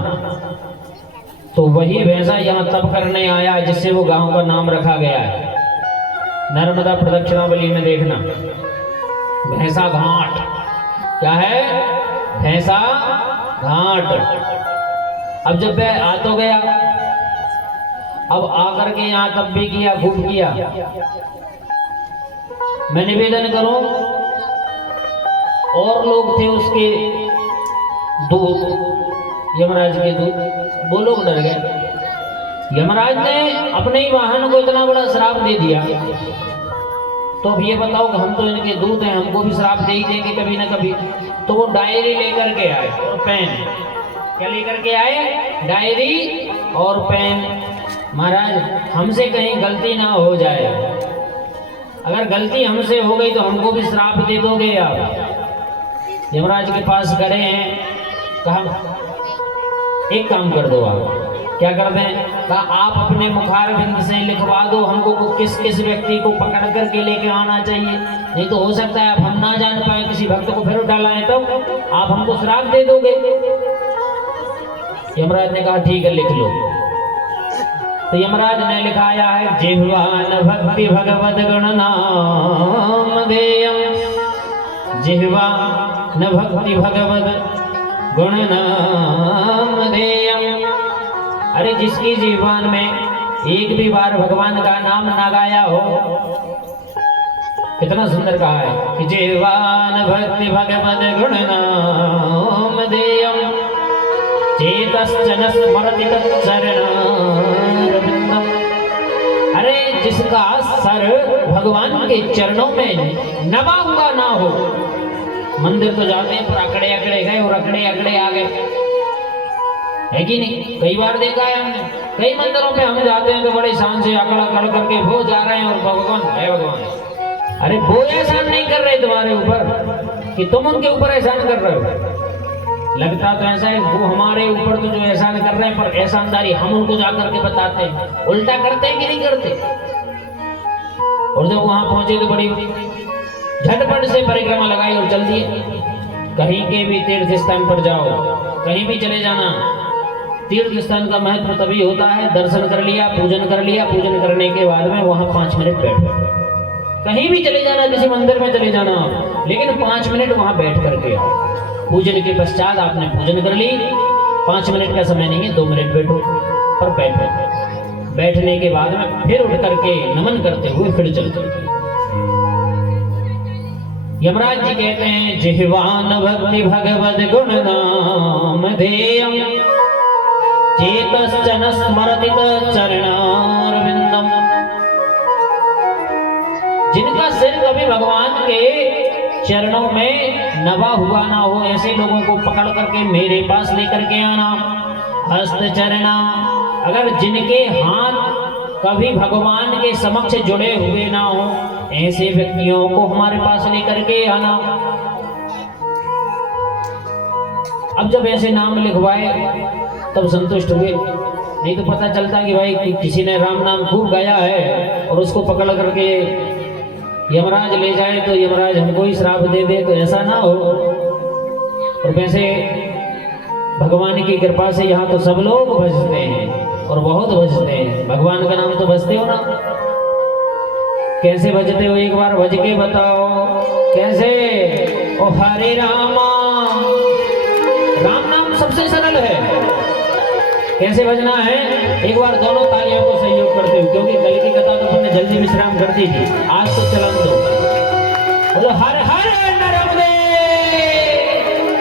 तो वही भैंसा यहाँ तप करने आया जिससे वो गांव का नाम रखा गया है। नर्मदा प्रदक्षिणावली में देखना, भैंसा घाट क्या है? भैंसा घाट। अब जब वह आ तो गया, अब आकर के यहाँ तप भी किया, खूब किया। मैं निवेदन करूं, और लोग थे उसके दूत, यमराज के दूत, वो लोग डर गए। यमराज ने अपने ही वाहन को इतना बड़ा श्राप दे दिया, तो अब ये बताओ कि हम तो इनके दूत हैं, हमको भी श्राप दे ही देंगे कभी ना कभी। तो वो डायरी लेकर के आए और पेन। क्या लेकर के आए? डायरी और पेन। महाराज हमसे कहीं गलती ना हो जाए, अगर गलती हमसे हो गई तो हमको भी श्राप दे दोगे आप। यमराज के पास गए हैं, कहा एक काम कर दो आप। क्या कर दें? कहा आप अपने मुखारबिंद से लिखवा दो हमको किस किस व्यक्ति को पकड़ करके लेके आना चाहिए, नहीं तो हो सकता है आप हम ना जान पाए, किसी भक्त को फिर डालाएं तो आप हमको श्राप दे दोगे। यमराज ने कहा ठीक है लिख लो। तो यमराज ने लिखाया है जिह्वा न भक्ति भगवद गुण नाम देयम, जिह्वा न भक्ति भगवद गुण नाम देयम। अरे जिसकी जीवन में एक भी बार भगवान का नाम ना गाया हो, कितना सुंदर कहा है कि जिह्वान भक्ति भगवद गुण नाम देयम, चेतश्चन स्मरति तच्चरणारविंदम। अरे जिसका सर भगवान के चरणों में नवा हुआ ना हो। मंदिर तो जाते हैं पर अकड़े अकड़े गए और अकड़े अकड़े आ गए, है कि नहीं? कई बार देखा है हमने, कई मंदिरों पे हम जाते हैं तो बड़े शान से अकड़ अकड़ करके वो जा रहे हैं और भगवान है भगवान। अरे वो एहसान नहीं कर रहे तुम्हारे ऊपर कि तुम उनके ऊपर एहसान कर रहे हो। लगता तो ऐसा है वो हमारे ऊपर तो जो एहसान कर रहे हैं, पर एहसानदारी हम उनको जाकर के बताते हैं। उल्टा करते हैं कि नहीं करते? और जब वहां पहुंचे तो बड़ी झटपट से परिक्रमा लगाई और चल दिए। कहीं के भी तीर्थ स्थान पर जाओ, कहीं भी चले जाना, तीर्थ स्थान का महत्व तभी होता है दर्शन कर लिया, पूजन कर लिया, पूजन करने के बाद में वहां 5 मिनट बैठो। कहीं भी चले जाना, किसी मंदिर में चले जाना, लेकिन 5 मिनट वहां बैठ करके आओ। पूजन के पश्चात आपने पूजन कर ली, 5 मिनट का समय नहीं है, 2 मिनट बैठो, पर बैठो। बैठने के बाद में फिर उठ करके नमन करते हुए फिर चलते। यमराज जी कहते हैं जिह्वान भक्ति भगवद गुण नाम देयम, चेतश्चन स्मरति चरणारविंदम। जिनका सिर कभी भगवान के चरणों में नवा हुआ ना हो, ऐसे लोगों को पकड़ करके मेरे पास लेकर के आना। हस्त चरणा, अगर जिनके हाथ कभी भगवान के समक्ष जुड़े हुए ना हो, ऐसे व्यक्तियों को हमारे पास लेकर के आना। अब जब ऐसे नाम लिखवाए तब संतुष्ट हुए, नहीं तो पता चलता कि भाई कि किसी ने राम नाम खूब गाया है और उसको पकड़ करके यमराज ले जाए तो यमराज हमको ही श्राप दे दे, तो ऐसा ना हो। और वैसे भगवान की कृपा से यहाँ तो सब लोग भजते हैं और बहुत भजते हैं। भगवान का नाम तो भजते हो ना? कैसे भजते हो एक बार भज के बताओ कैसे? ओ हरे रामा, राम नाम सबसे सरल है। कैसे भजना है? एक बार दोनों तालियों को सहयोग करते हुए, क्योंकि कल की कथा तो तुमने जल्दी विश्राम कर दी थी, आज तो चलन दो। बोलो हर हर नर्मदे।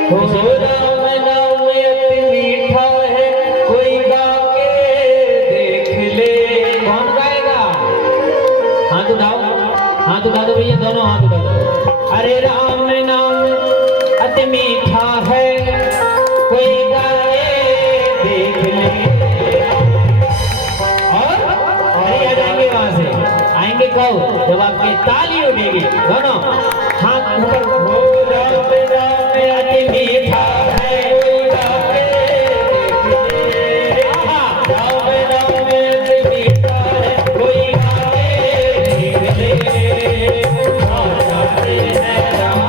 राम नाम अति मीठा है, कोई गा के देख ले। कौन गाएगा? हाथ उठाओ, हाथ उठा दो भैया, दोनों हाथ उठा दो। अरे राम नाम अति मीठा है, कोई गाए देख ले। और आ जाएंगे वहां से, आएंगे कब? जब आपकी ताली उठेगी, दोनों हाथ ऊपर। राम नाम अति मीठा है, कोई गाए देख ले। राम नाम अति मीठा है, कोई गाए देख ले। गाते हैं राम,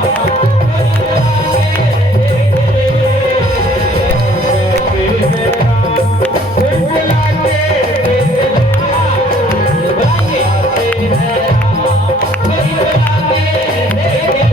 कोई बुलाते हैं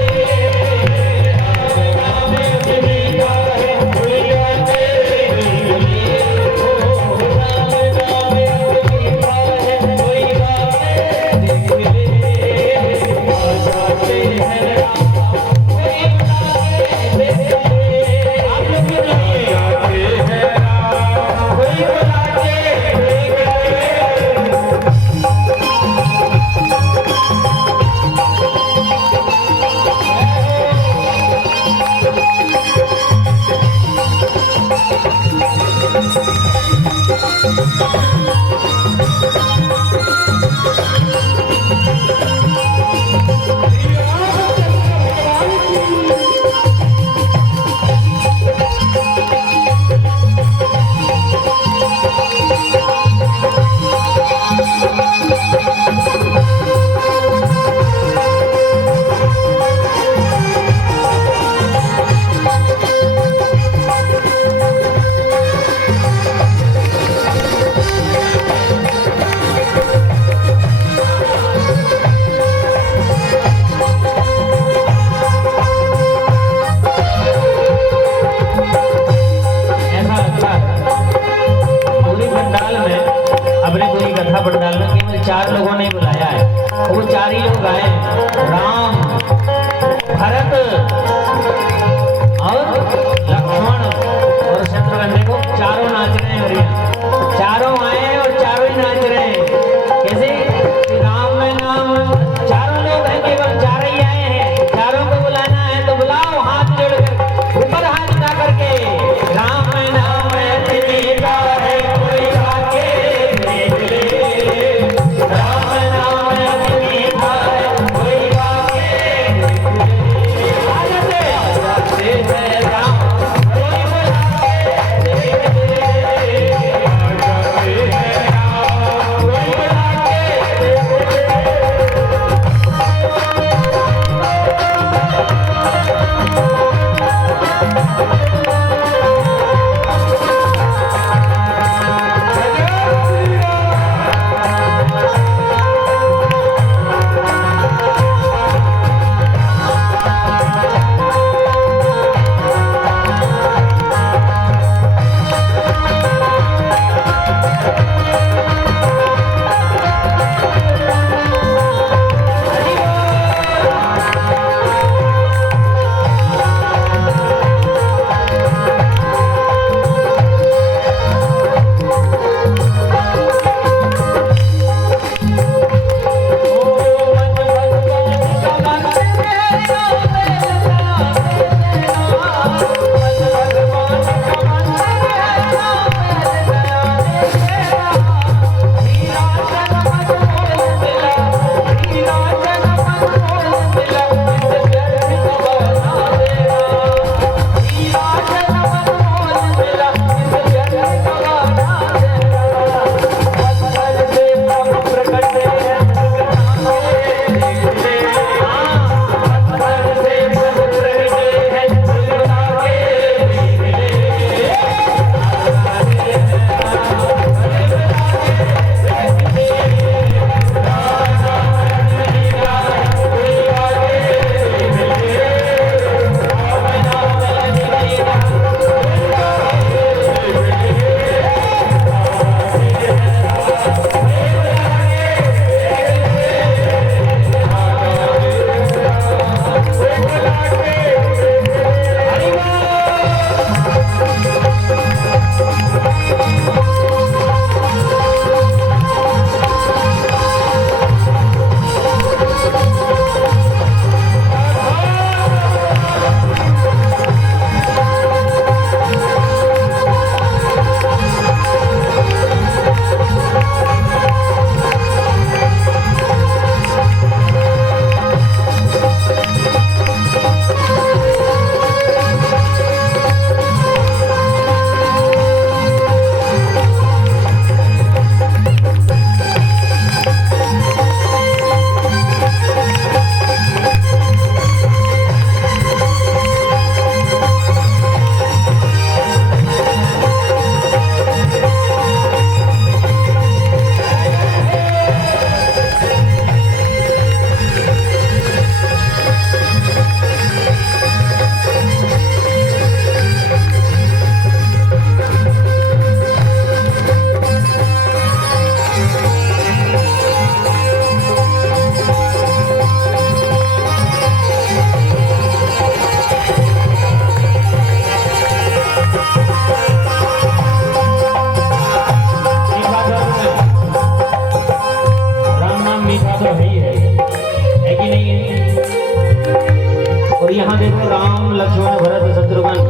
और यहाँ देखो राम लक्ष्मण भरत शत्रुघ्न,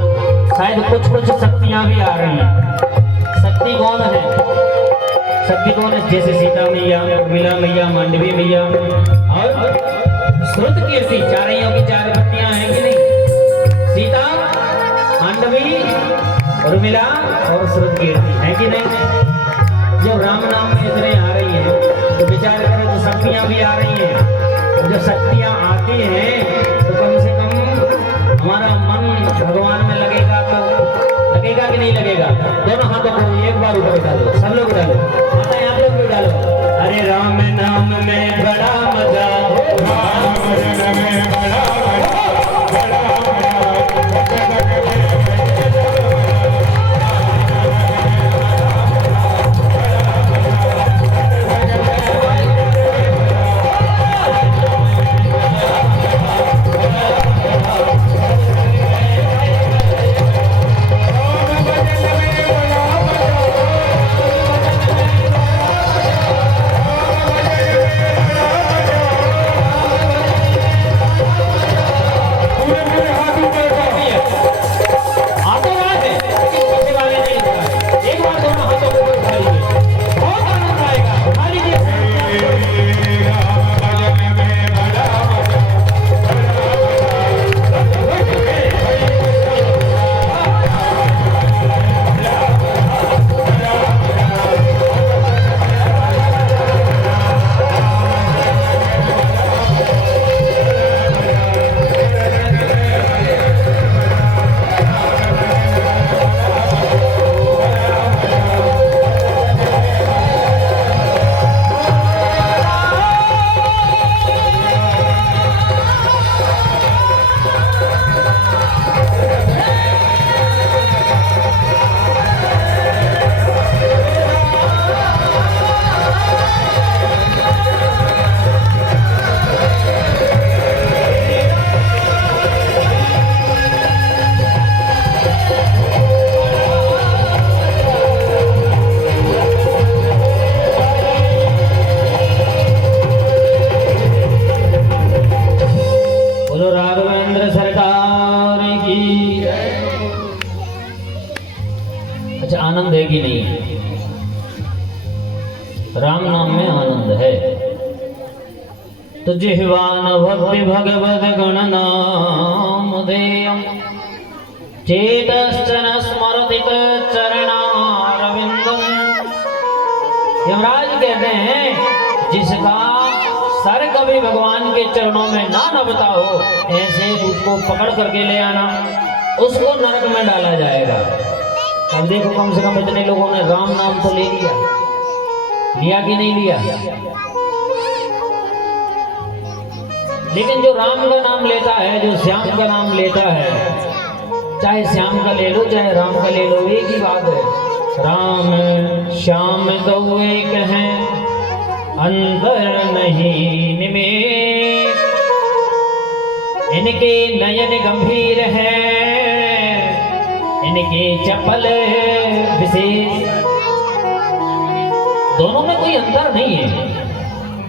शायद कुछ कुछ शक्तियां भी आ रही हैं। शक्ति कौन है? शक्ति कौन है? जैसे सीता मैया, उर्मिला मैया, मांडवी मैया और श्रुत कीर्ति, चारों की चार पत्नियां हैं कि नहीं? सीता, मांडवी, उर्मिला और श्रुत कीर्ति है कि नहीं? जो राम नाम में इतने आ रही है तो विचार करें तो शक्तियां भी आ रही हैं। जब शक्तियां आती हैं तो कम से कम हमारा मन भगवान में लगेगा, तो लगेगा कि नहीं लगेगा? दोनों हाथों को एक बार ऊपर उठा लो, सब लोग उठा लो, माता आप लोग भी उठा लो। अरे राम नाम में बड़ा मजा, राम नाम में बड़ा आनंद है कि नहीं है? राम नाम में आनंद है। तो जिह्वान भक्ति भगवत गण नाम देयम चेतश्चन स्मरति चरणारविंदम। यमराज कहते हैं जिसका सर कभी भगवान के चरणों में ना नभता हो, ऐसे उसको पकड़ करके ले आना, उसको नरक में डाला जाएगा। अब देखो कम से कम इतने लोगों ने राम नाम तो ले लिया, लिया कि नहीं लिया? लेकिन जो राम का नाम लेता है, जो श्याम का नाम लेता है, चाहे श्याम का ले लो चाहे राम का ले लो, एक ही बात है। राम श्याम दो एक हैं, अंतर नहीं निमेष। इनके नयन गंभीर हैं, इनके चपल विशेष। दोनों में कोई अंतर नहीं है।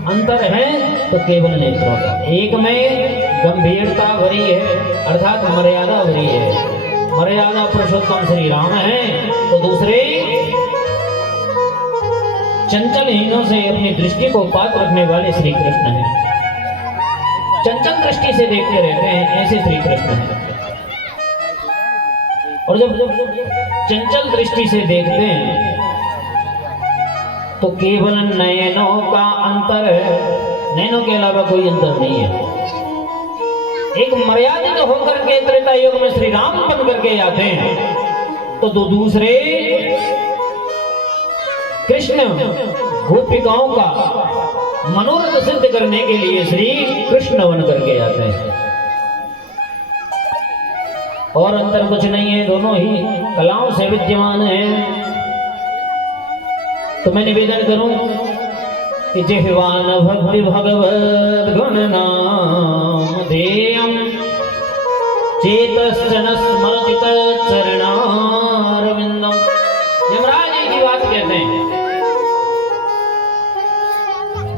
अंतर है तो केवल नेत्रों का। एक में गंभीरता भरी है, अर्थात मर्यादा भरी है, मर्यादा पुरुषोत्तम श्री राम है। तो दूसरे चंचलहीनों से अपनी दृष्टि को पात रखने वाले श्री कृष्ण हैं। चंचल दृष्टि से देखते रहते हैं, ऐसे श्री कृष्ण हैं। और जब चंचल दृष्टि से देखते हैं तो केवल नयनों का अंतर है, नयनों के अलावा कोई अंतर नहीं है। एक मर्यादित होकर के त्रेता युग में श्री राम बन करके आते हैं, तो दूसरे कृष्ण गोपिकाओं का मनोरथ सिद्ध करने के लिए श्री कृष्ण बन करके आते हैं। और अंतर कुछ नहीं है, दोनों ही कलाओं से विद्यमान है। तो मैं निवेदन करूं कि जिह्वान भक्ति भगवत गुण नाम धेयम चेतश्चन स्मरति चरणारविंदम। यमराज एक ही बात कहते हैं,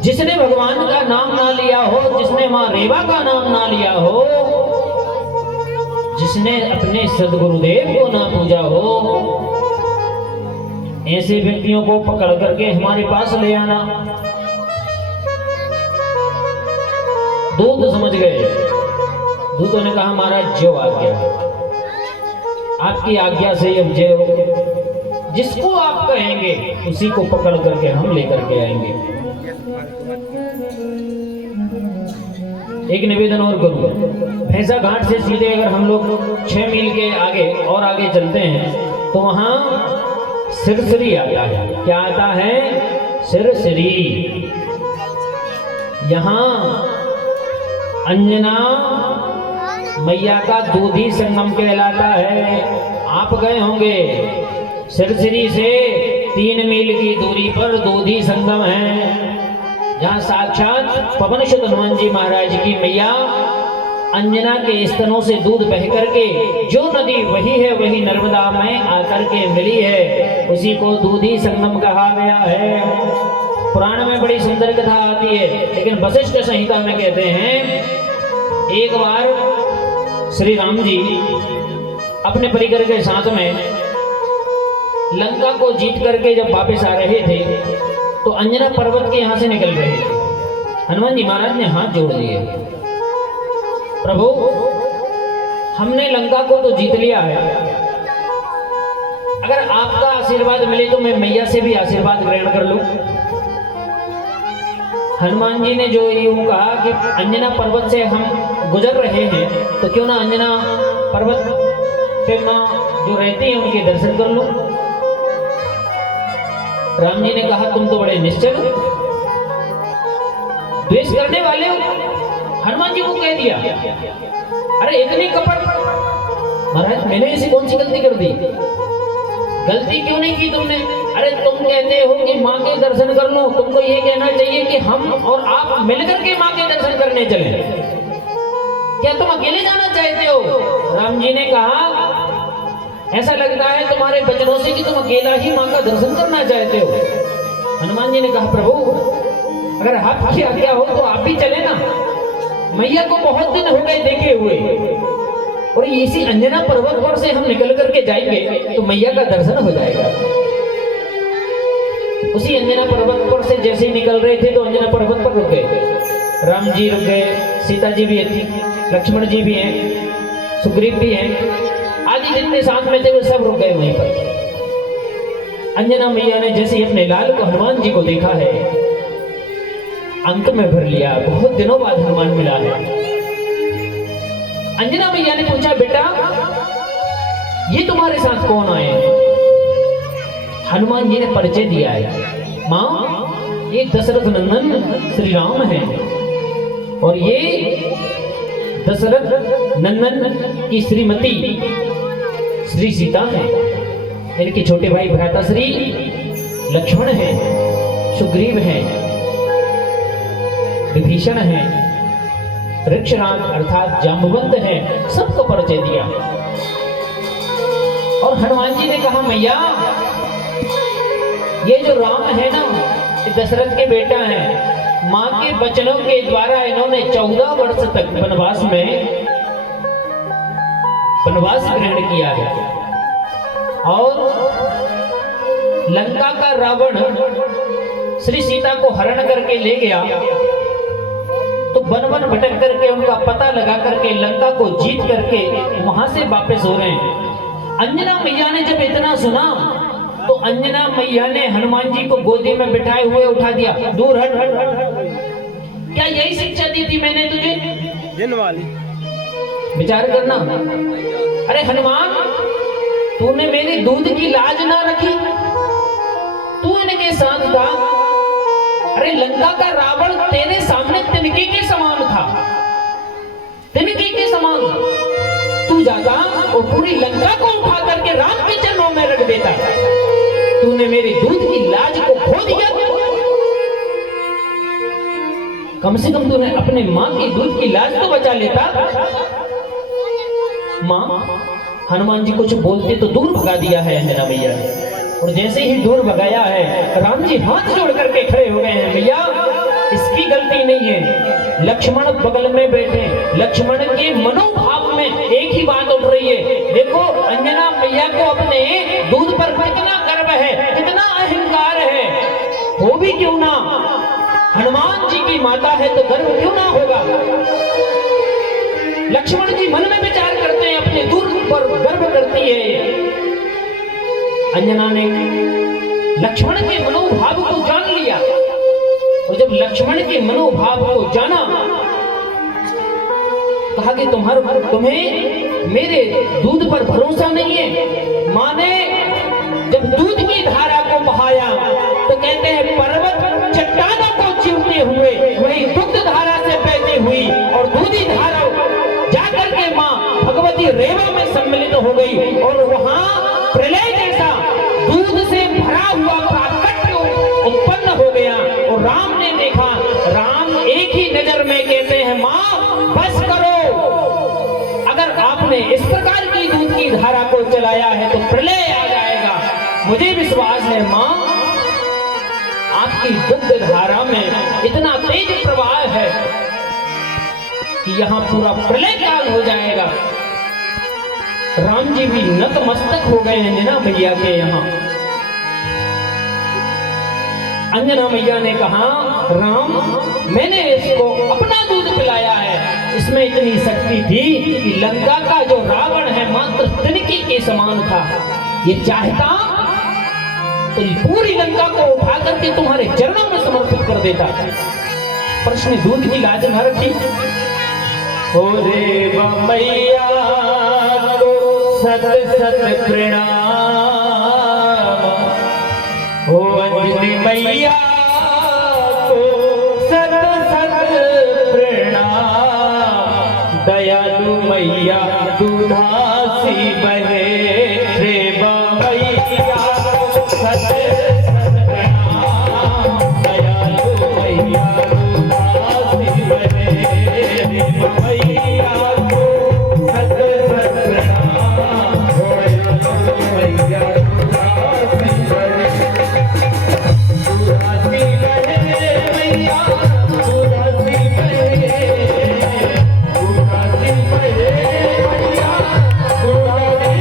जिसने भगवान का नाम ना लिया हो, जिसने मां रेवा का नाम ना लिया हो, जिसने अपने सदगुरुदेव को ना पूजा हो, ऐसे व्यक्तियों को पकड़ करके हमारे पास ले आना। दूत समझ गए। दूतों ने कहा महाराज जो आज्ञा, आपकी आज्ञा से अब जो जिसको आप कहेंगे उसी को पकड़ करके हम लेकर के आएंगे। एक निवेदन और करूंगा, भैंसा घाट से सीधे अगर हम लोग 6 मील के आगे और आगे चलते हैं तो वहां सिरसिरी आता है। क्या आता है? सिरसिरी। यहाँ अंजना मैया का दूधी संगम कहलाता है। आप गए होंगे, सिरसिरी से 3 मील की दूरी पर दूधी संगम है, जहाँ साक्षात पवन सुत हनुमान जी महाराज की मैया अंजना के स्तनों से दूध बह करके जो नदी वही है वही नर्मदा में आकर के मिली है, उसी को दूधी संगम कहा गया है। पुराण में बड़ी सुंदर कथा आती है, लेकिन वशिष्ठ संहिता में कहते हैं एक बार श्री राम जी अपने परिकर के साथ में लंका को जीत करके जब वापस आ रहे थे तो अंजना पर्वत के यहाँ से निकल रहे थे। हनुमान जी महाराज ने हाथ जोड़ दिए, प्रभु हमने लंका को तो जीत लिया है, अगर आपका आशीर्वाद मिले तो मैं मैया से भी आशीर्वाद ग्रहण कर लूं। हनुमान जी ने जो यूं कहा कि अंजना पर्वत से हम गुजर रहे हैं तो क्यों ना अंजना पर्वत पे मां जो रहती है उनके दर्शन कर लूं। राम जी ने कहा तुम तो बड़े निश्चल, द्वेष करने वाले हो। हनुमान जी को कह दिया, अरे इतनी कपट, महाराज मैंने ऐसी कौन सी गलती कर दी? गलती क्यों नहीं की तुमने? अरे तुम कहते हो कि माँ के दर्शन कर लो, तुमको ये कहना चाहिए कि हम और आप मिलकर के माँ के दर्शन करने चले। क्या तुम अकेले जाना चाहते हो? राम जी ने कहा ऐसा लगता है तुम्हारे वचनों से कि तुम अकेला ही माँ का दर्शन करना चाहते हो। हनुमान जी ने कहा प्रभु अगर आपकी आज्ञा हो तो आप भी चले ना, मैया को बहुत दिन हो गए देखे हुए, और इसी अंजना पर्वत पर से हम निकल करके जाएंगे तो मैया का दर्शन हो जाएगा। उसी अंजना पर्वत पर से जैसे ही निकल रहे थे तो अंजना पर्वत पर रुक गए। राम जी रुक गए, सीता जी भी थी, लक्ष्मण जी भी हैं, सुग्रीव भी हैं, आदि जितने साथ में थे वो सब रुक गए वहीं पर। अंजना मैया ने जैसे ही अपने लाल को हनुमान जी को देखा है, अंक में भर लिया। बहुत दिनों बाद हनुमान मिला है। अंजना मैया ने पूछा बेटा ये तुम्हारे साथ कौन आए? हनुमान जी ने परिचय दिया है, मां ये दशरथ नंदन श्री राम है और ये दशरथ नंदन की श्रीमती श्री सीता है, इनके छोटे भाई भ्राता श्री लक्ष्मण है, सुग्रीव है, विभीषण है, ऋक्षराज अर्थात जाम्बवंत है, सबको परिचय दिया। और हनुमान जी ने कहा मैया ये जो राम है ना, ये दशरथ के बेटा है, माँ के वचनों के द्वारा इन्होंने 14 वर्ष तक वनवास ग्रहण किया है। और लंका का रावण श्री सीता को हरण करके ले गया तो वन वन भटक करके उनका पता लगा करके लंका को जीत करके वहां से वापस हो रहे हैं। अंजना मैया ने जब इतना सुना तो अंजना मैया ने हनुमान जी को गोदी में बिठाए हुए उठा दिया, दूर हट हट हट। क्या यही शिक्षा दी थी मैंने तुझे? जिन वाली विचार करना। अरे हनुमान तूने मेरी दूध की लाज ना रखी, तू इनके साथ था। अरे लंका का रावण तेरे सामने तिनके के समान था, तिनके के समान। तू जाता और पूरी लंका को उठा करके राम के चरणों में रख देता। तूने मेरी दूध की लाज को खो दिया। कम से कम तूने अपने माँ की दूध की लाज तो बचा लेता। माँ हनुमान जी कुछ बोलते तो दूर भगा दिया है अंजना मैया ने, और जैसे ही दूर भगाया है राम जी हाथ जोड़ करके खड़े हो गए हैं। मैया इसकी गलती नहीं है, लक्ष्मण बगल में बैठे, लक्ष्मण के मनोभाव में एक ही बात उठ रही क्यों ना, हनुमान जी की माता है तो गर्व क्यों ना होगा। लक्ष्मण जी मन में विचार करते हैं, अपने दूर पर गर्व करती है। अंजना ने लक्ष्मण के मनोभाव को जान लिया, और जब लक्ष्मण के मनोभाव को जाना, कहा कि तुम्हें मेरे दूध पर भरोसा नहीं है। मां ने जब दूध की धारा को बहाया तो कहते हैं पर्वत चट्टानों को चीरते हुए वही दुग्ध धारा से बहती हुई और दूधी धारा जाकर के मां भगवती रेवा में सम्मिलित हो गई, और वहां प्रलय जैसा दूध से भरा हुआ प्राकट्य उत्पन्न हो गया। और राम ने देखा, राम एक ही नजर में कहते हैं मां बस करो, अगर आपने इस प्रकार की दूध की धारा को चलाया है तो प्रलय आ जाएगा। मुझे विश्वास है मां, आपकी दुग्ध धारा में इतना तेज प्रवाह है कि यहां पूरा प्रलय काल हो जाएगा। राम जी भी नतमस्तक हो गए अंजना मैया के यहां। अंजना मैया ने कहा राम, मैंने इसको अपना दूध पिलाया है, इसमें इतनी शक्ति थी कि लंका का जो रावण है मात्र तिनके के समान था, ये चाहता तो पूरी लंका को उठा करके तुम्हारे चरणों में समर्पित कर देता, पर उसने दूध की लाज न रखी। हो रे मैया को सत सत प्रणाम, हो अंजनी मैया को सत सत प्रणाम, दयालु मैया दूधासी बहे रे मैया को सत सत प्रणाम, दयालु मैया दूधासी बहे रे मैया को सत सत प्रणाम, दयालु मैया दूधासी बहे दूधासी बहे मैया दूधासी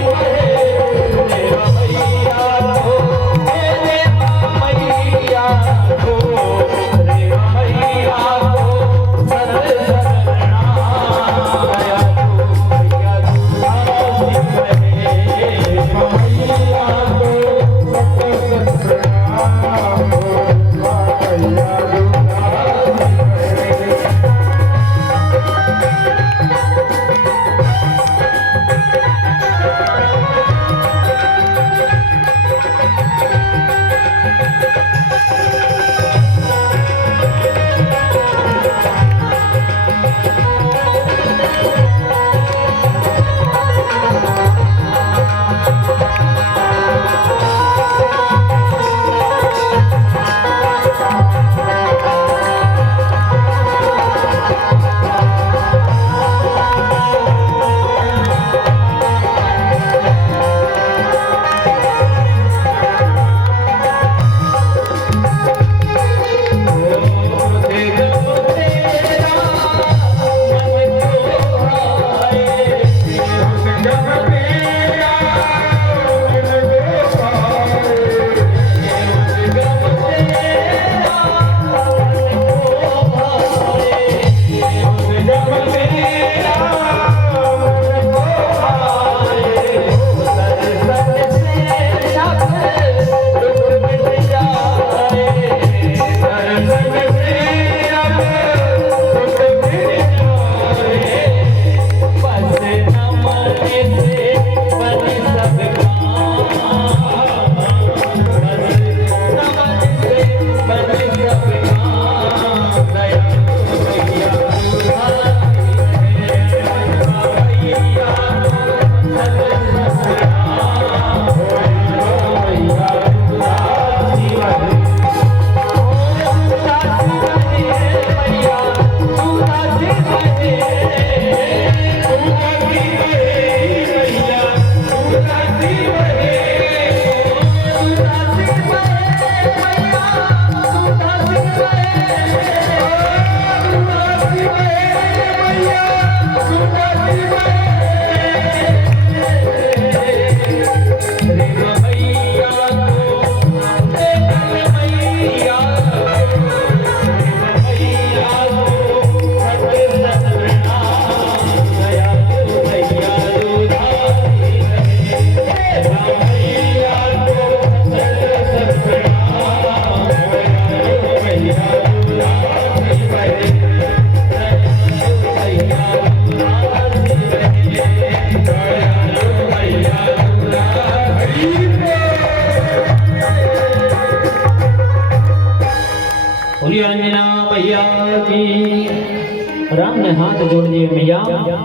मैया,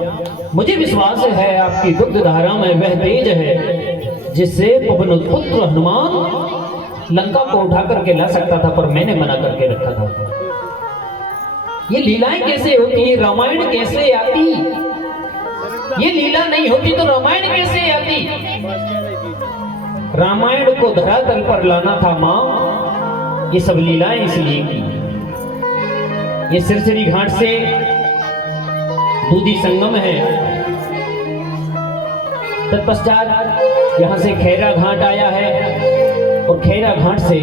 मुझे विश्वास है आपकी दुग्ध धारा में वह तेज है जिससे पवन पुत्र हनुमान लंका को उठा करके ला सकता था, पर मैंने मना करके रखा था। ये लीलाएं कैसे होती, रामायण कैसे आती? ये लीला नहीं होती तो रामायण कैसे आती? रामायण को धरातल पर लाना था मां, ये सब लीलाएं इसलिए की। ये सिरसिरी घाट से दूधी संगम है, तत्पश्चात यहां से खैरा घाट आया है, और खैरा घाट से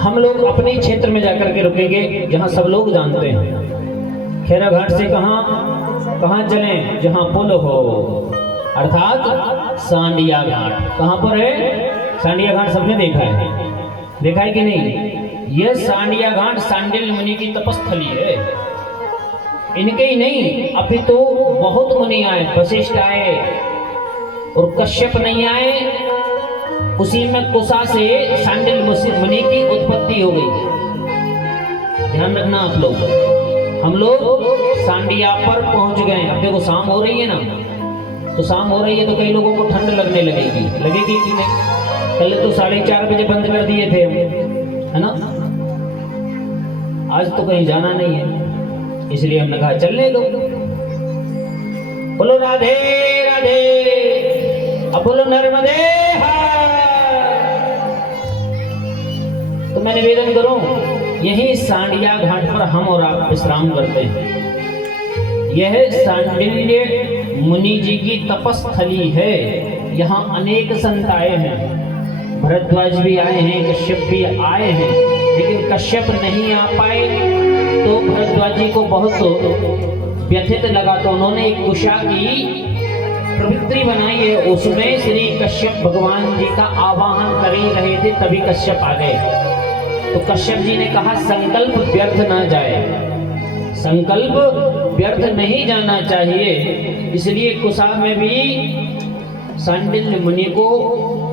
हम लोग अपने क्षेत्र में जाकर के रुकेंगे जहां सब लोग जानते हैं। खैरा घाट से कहां चलें? जहां पुल हो, अर्थात सांडिया घाट। कहां पर है सांडिया घाट? सबने देखा है कि नहीं? यह सांडिया घाट सांडिल्य मुनि की तपस्थली है। इनके ही नहीं, अभी तो बहुत मुनि आए, वशिष्ठ आए और कश्यप नहीं आए। उसी में कुशा से सांडिल्य मुनि की उत्पत्ति हो गई। ध्यान रखना आप लोग। हम लोग सांडिया पर पहुंच गए। अब देखो शाम हो रही है ना, तो शाम हो रही है तो कई लोगों को ठंड लगने लगेगी कि नहीं? कल तो 4:30 बजे बंद कर दिए थे, है ना? आज तो कहीं जाना नहीं है, इसलिए हमने कहा चलने दो। बोलो राधे राधे, अब बोलो नर्मदे हर। तो मैं निवेदन करूं, यही सांडिया घाट पर हम और आप विश्राम करते हैं। यह सांडिल्य मुनि जी की तपस्थली है। यहाँ अनेक संत आए हैं, भरद्वाज भी आए हैं, कश्यप भी आए हैं, लेकिन कश्यप नहीं आ पाए तो भरद्वाज जी को बहुत व्यथित लगा, तो उन्होंने एक कुशा की प्रवृत्ति बनाई है। उसमें श्री कश्यप भगवान जी का आवाहन कर ही रहे थे, तभी कश्यप आ गए। तो कश्यप जी ने कहा संकल्प व्यर्थ ना जाए, संकल्प व्यर्थ नहीं जाना चाहिए। इसलिए कुशा में भी सांडिल्य मुनि को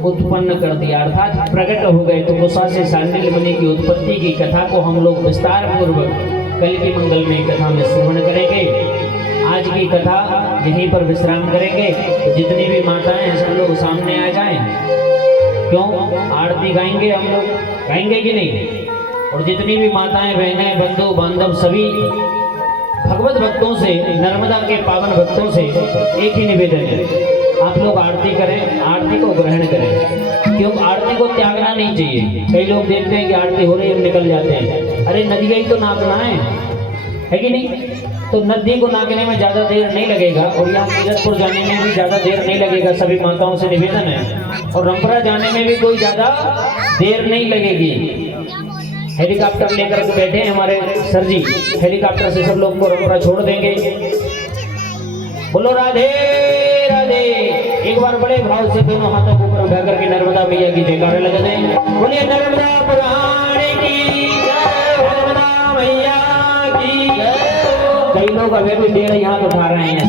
उत्पन्न कर दिया, अर्थात प्रकट हो गए। तो कुशा से सांडिल्य मुनि की उत्पत्ति की कथा को हम लोग विस्तार पूर्वक कल की मंगल में कथा में श्रवण करेंगे। आज की कथा यहीं पर विश्राम करेंगे। तो जितनी भी माताएं हैं सब लोग सामने आ जाएं। क्यों? आरती गाएंगे हम लोग, गाएंगे कि नहीं? और जितनी भी माताएं, बहनें, बंधु बांधव सभी भगवत भक्तों से, नर्मदा के पावन भक्तों से एक ही निवेदन है, आप लोग आरती करें, आरती को ग्रहण करें। क्यों? आरती को त्यागना नहीं चाहिए। कई लोग देखते हैं कि आरती हो रही है निकल जाते हैं। अरे नदिया ही तो नाचना है कि नहीं? तो नदी को नाचने में ज्यादा देर नहीं लगेगा, और यहाँ तीरथपुर जाने में भी ज्यादा देर नहीं लगेगा। सभी माताओं से निवेदन है, और रंपरा जाने में भी कोई ज्यादा देर नहीं लगेगी। हेलीकॉप्टर लेकर के बैठे हैं हमारे सर जी, हेलीकॉप्टर से सब लोग को रंपरा छोड़ देंगे। बोलो राधे राधे। एक बार बड़े भाव से दोनों हाथों को ऊपर उठा करके नर्मदा मैया की जयकारा लगा दें। बोलिए नर्मदा पुराण की जय, नर्मदा मैया की जय। कई लोग अभी भी डेढ़ यहाँ उठा रहे हैं।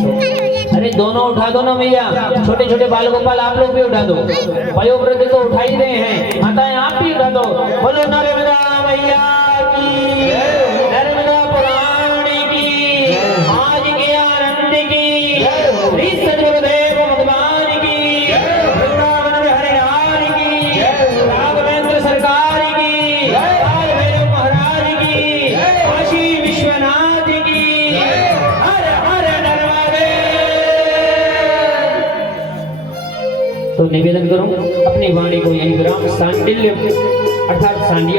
तो अरे दोनों उठा दो ना मैया, छोटे छोटे बाल गोपाल आप लोग भी उठा दो, वयोवृद्ध तो उठा ही रहे हैं, माताएं आप भी उठा दो। बोलो नर्मदा मैया की, नर्मदा पुराण की, आज के आनंद की, श्री सदगुरुदेव भगवान की, वृंदावन हरिनाथ की, राघवेंद्र सरकार की, काल भैरव महाराज की, काशी विश्वनाथ की, हर हर नर्मदे। तो निवेदन करूं, अपनी वाणी को यही विराम। सांडिल्य अर्थात सांडिया